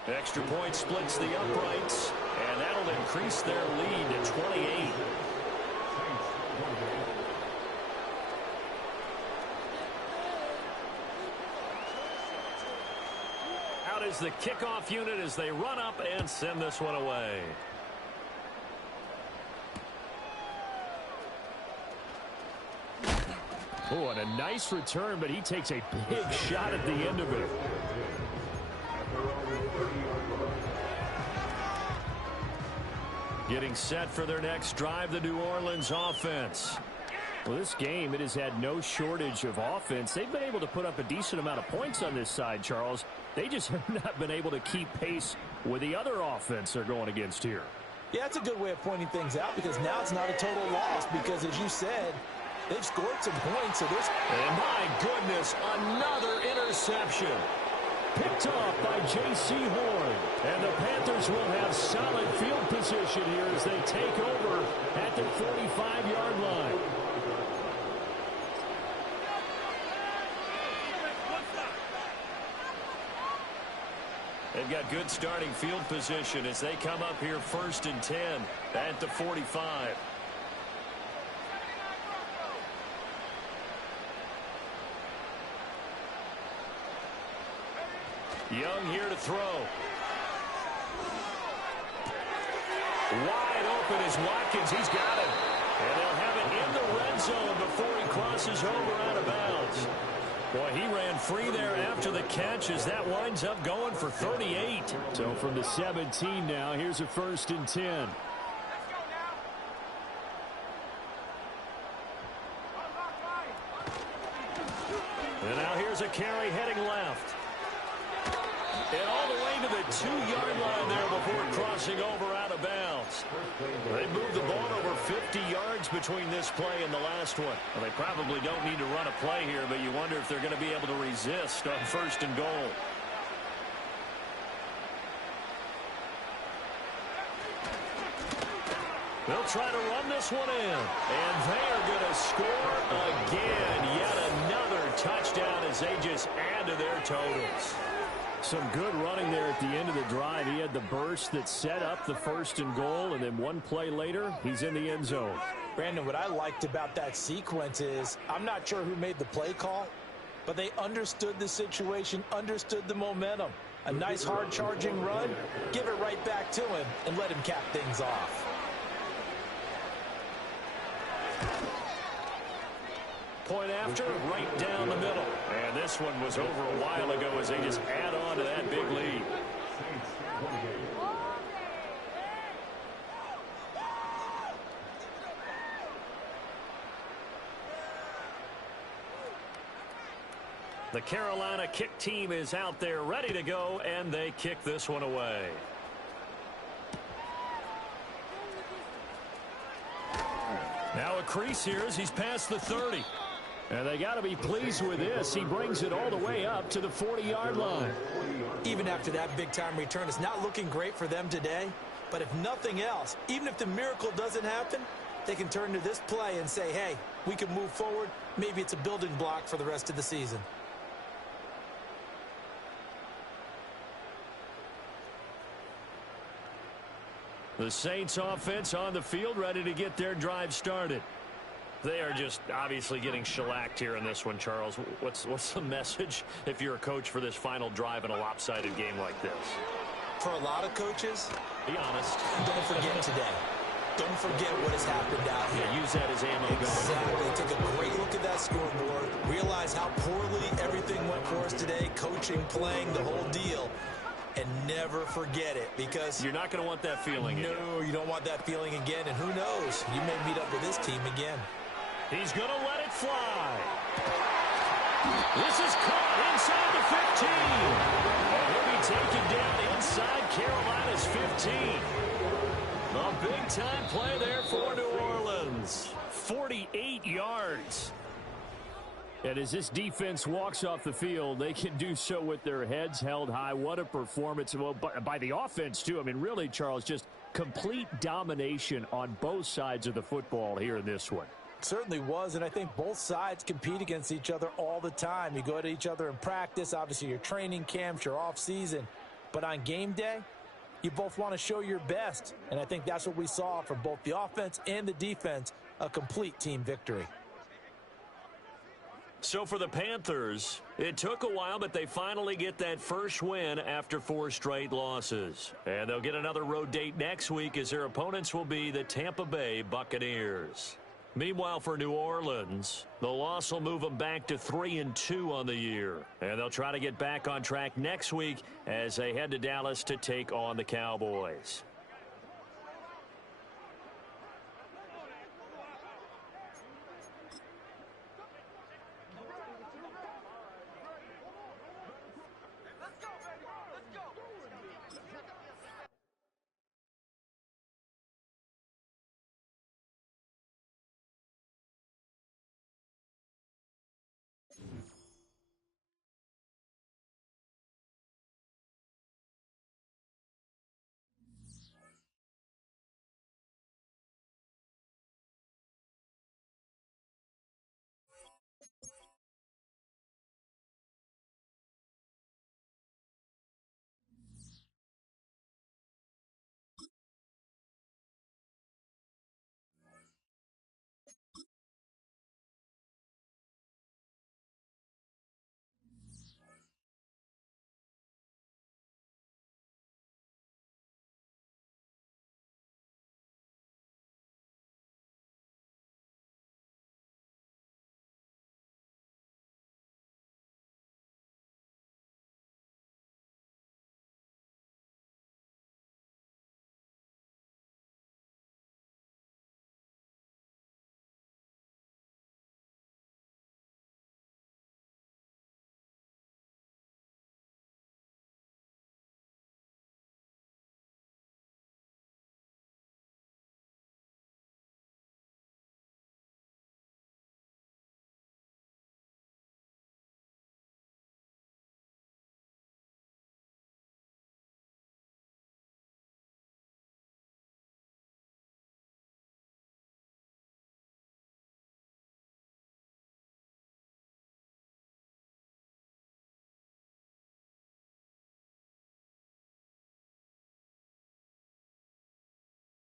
Extra point splits the uprights, and that'll increase their lead to 28. Out is the kickoff unit as they run up and send this one away. Oh, and a nice return, but he takes a big shot at the end of it. Getting set for their next drive, the New Orleans offense. Well, this game, it has had no shortage of offense. They've been able to put up a decent amount of points on this side, Charles. They just have not been able to keep pace with the other offense they're going against here. Yeah, that's a good way of pointing things out because now it's not a total loss because, as you said, they've scored some points. So there's... And my goodness, another interception. Picked off by J.C. Horn. And the Panthers will have solid field position here as they take over at the 45-yard line. They've got good starting field position as they come up here 1st and 10 at the 45. Young here to throw. Wide open is Watkins. He's got it. And they'll have it in the red zone before he crosses over out of bounds. Boy, he ran free there after the catch as that winds up going for 38. So from the 17 now, here's a 1st and 10. And now here's a carry heading left. And all the way to the 2-yard line there before crossing over out of bounds. They moved the ball over 50 yards between this play and the last one. Well, they probably don't need to run a play here, but you wonder if they're going to be able to resist on 1st and goal. They'll try to run this one in. And they are going to score again. Yet another touchdown as they just add to their totals. Some good running there at the end of the drive. He had the burst that set up the 1st and goal, and then one play later, he's in the end zone. Brandon, what I liked about that sequence is I'm not sure who made the play call, but they understood the situation, understood the momentum. A nice hard-charging run, give it right back to him, and let him cap things off. Point after, right down the middle. And this one was over a while ago as they just add on to that big lead. The Carolina kick team is out there ready to go, and they kick this one away. Now a crease here as he's past the 30. And they got to be pleased with this. He brings it all the way up to the 40-yard line. Even after that big-time return, it's not looking great for them today. But if nothing else, even if the miracle doesn't happen, they can turn to this play and say, hey, we can move forward. Maybe it's a building block for the rest of the season. The Saints offense on the field ready to get their drive started. They are just obviously getting shellacked here in this one, Charles. What's the message if you're a coach for this final drive in a lopsided game like this? For a lot of coaches, Be honest. don't forget today. Don't forget what has happened out here. Yeah, use that as ammo. Exactly. Take a great look at that scoreboard. Realize how poorly everything went for us today. Coaching, playing, the whole deal. And never forget it, because You're not going to want that feeling again. no, you don't want that feeling again. And who knows? You may meet up with this team again. He's going to let it fly. This is caught inside the 15. And he'll be taken down inside Carolina's 15. A big-time play there for New Orleans. 48 yards. And as this defense walks off the field, they can do so with their heads held high. What a performance by the offense, too. I mean, really, Charles, just complete domination on both sides of the football here in this one. Certainly was, and I think both sides compete against each other all the time. You go at each other in practice, obviously your training camps, your off-season. But on game day, you both want to show your best. And I think that's what we saw from both the offense and the defense, a complete team victory. So for the Panthers, it took a while, but they finally get that first win after 4 straight losses. And they'll get another road date next week as their opponents will be the Tampa Bay Buccaneers. Meanwhile, for New Orleans, the loss will move them back to 3-2 on the year. And they'll try to get back on track next week as they head to Dallas to take on the Cowboys.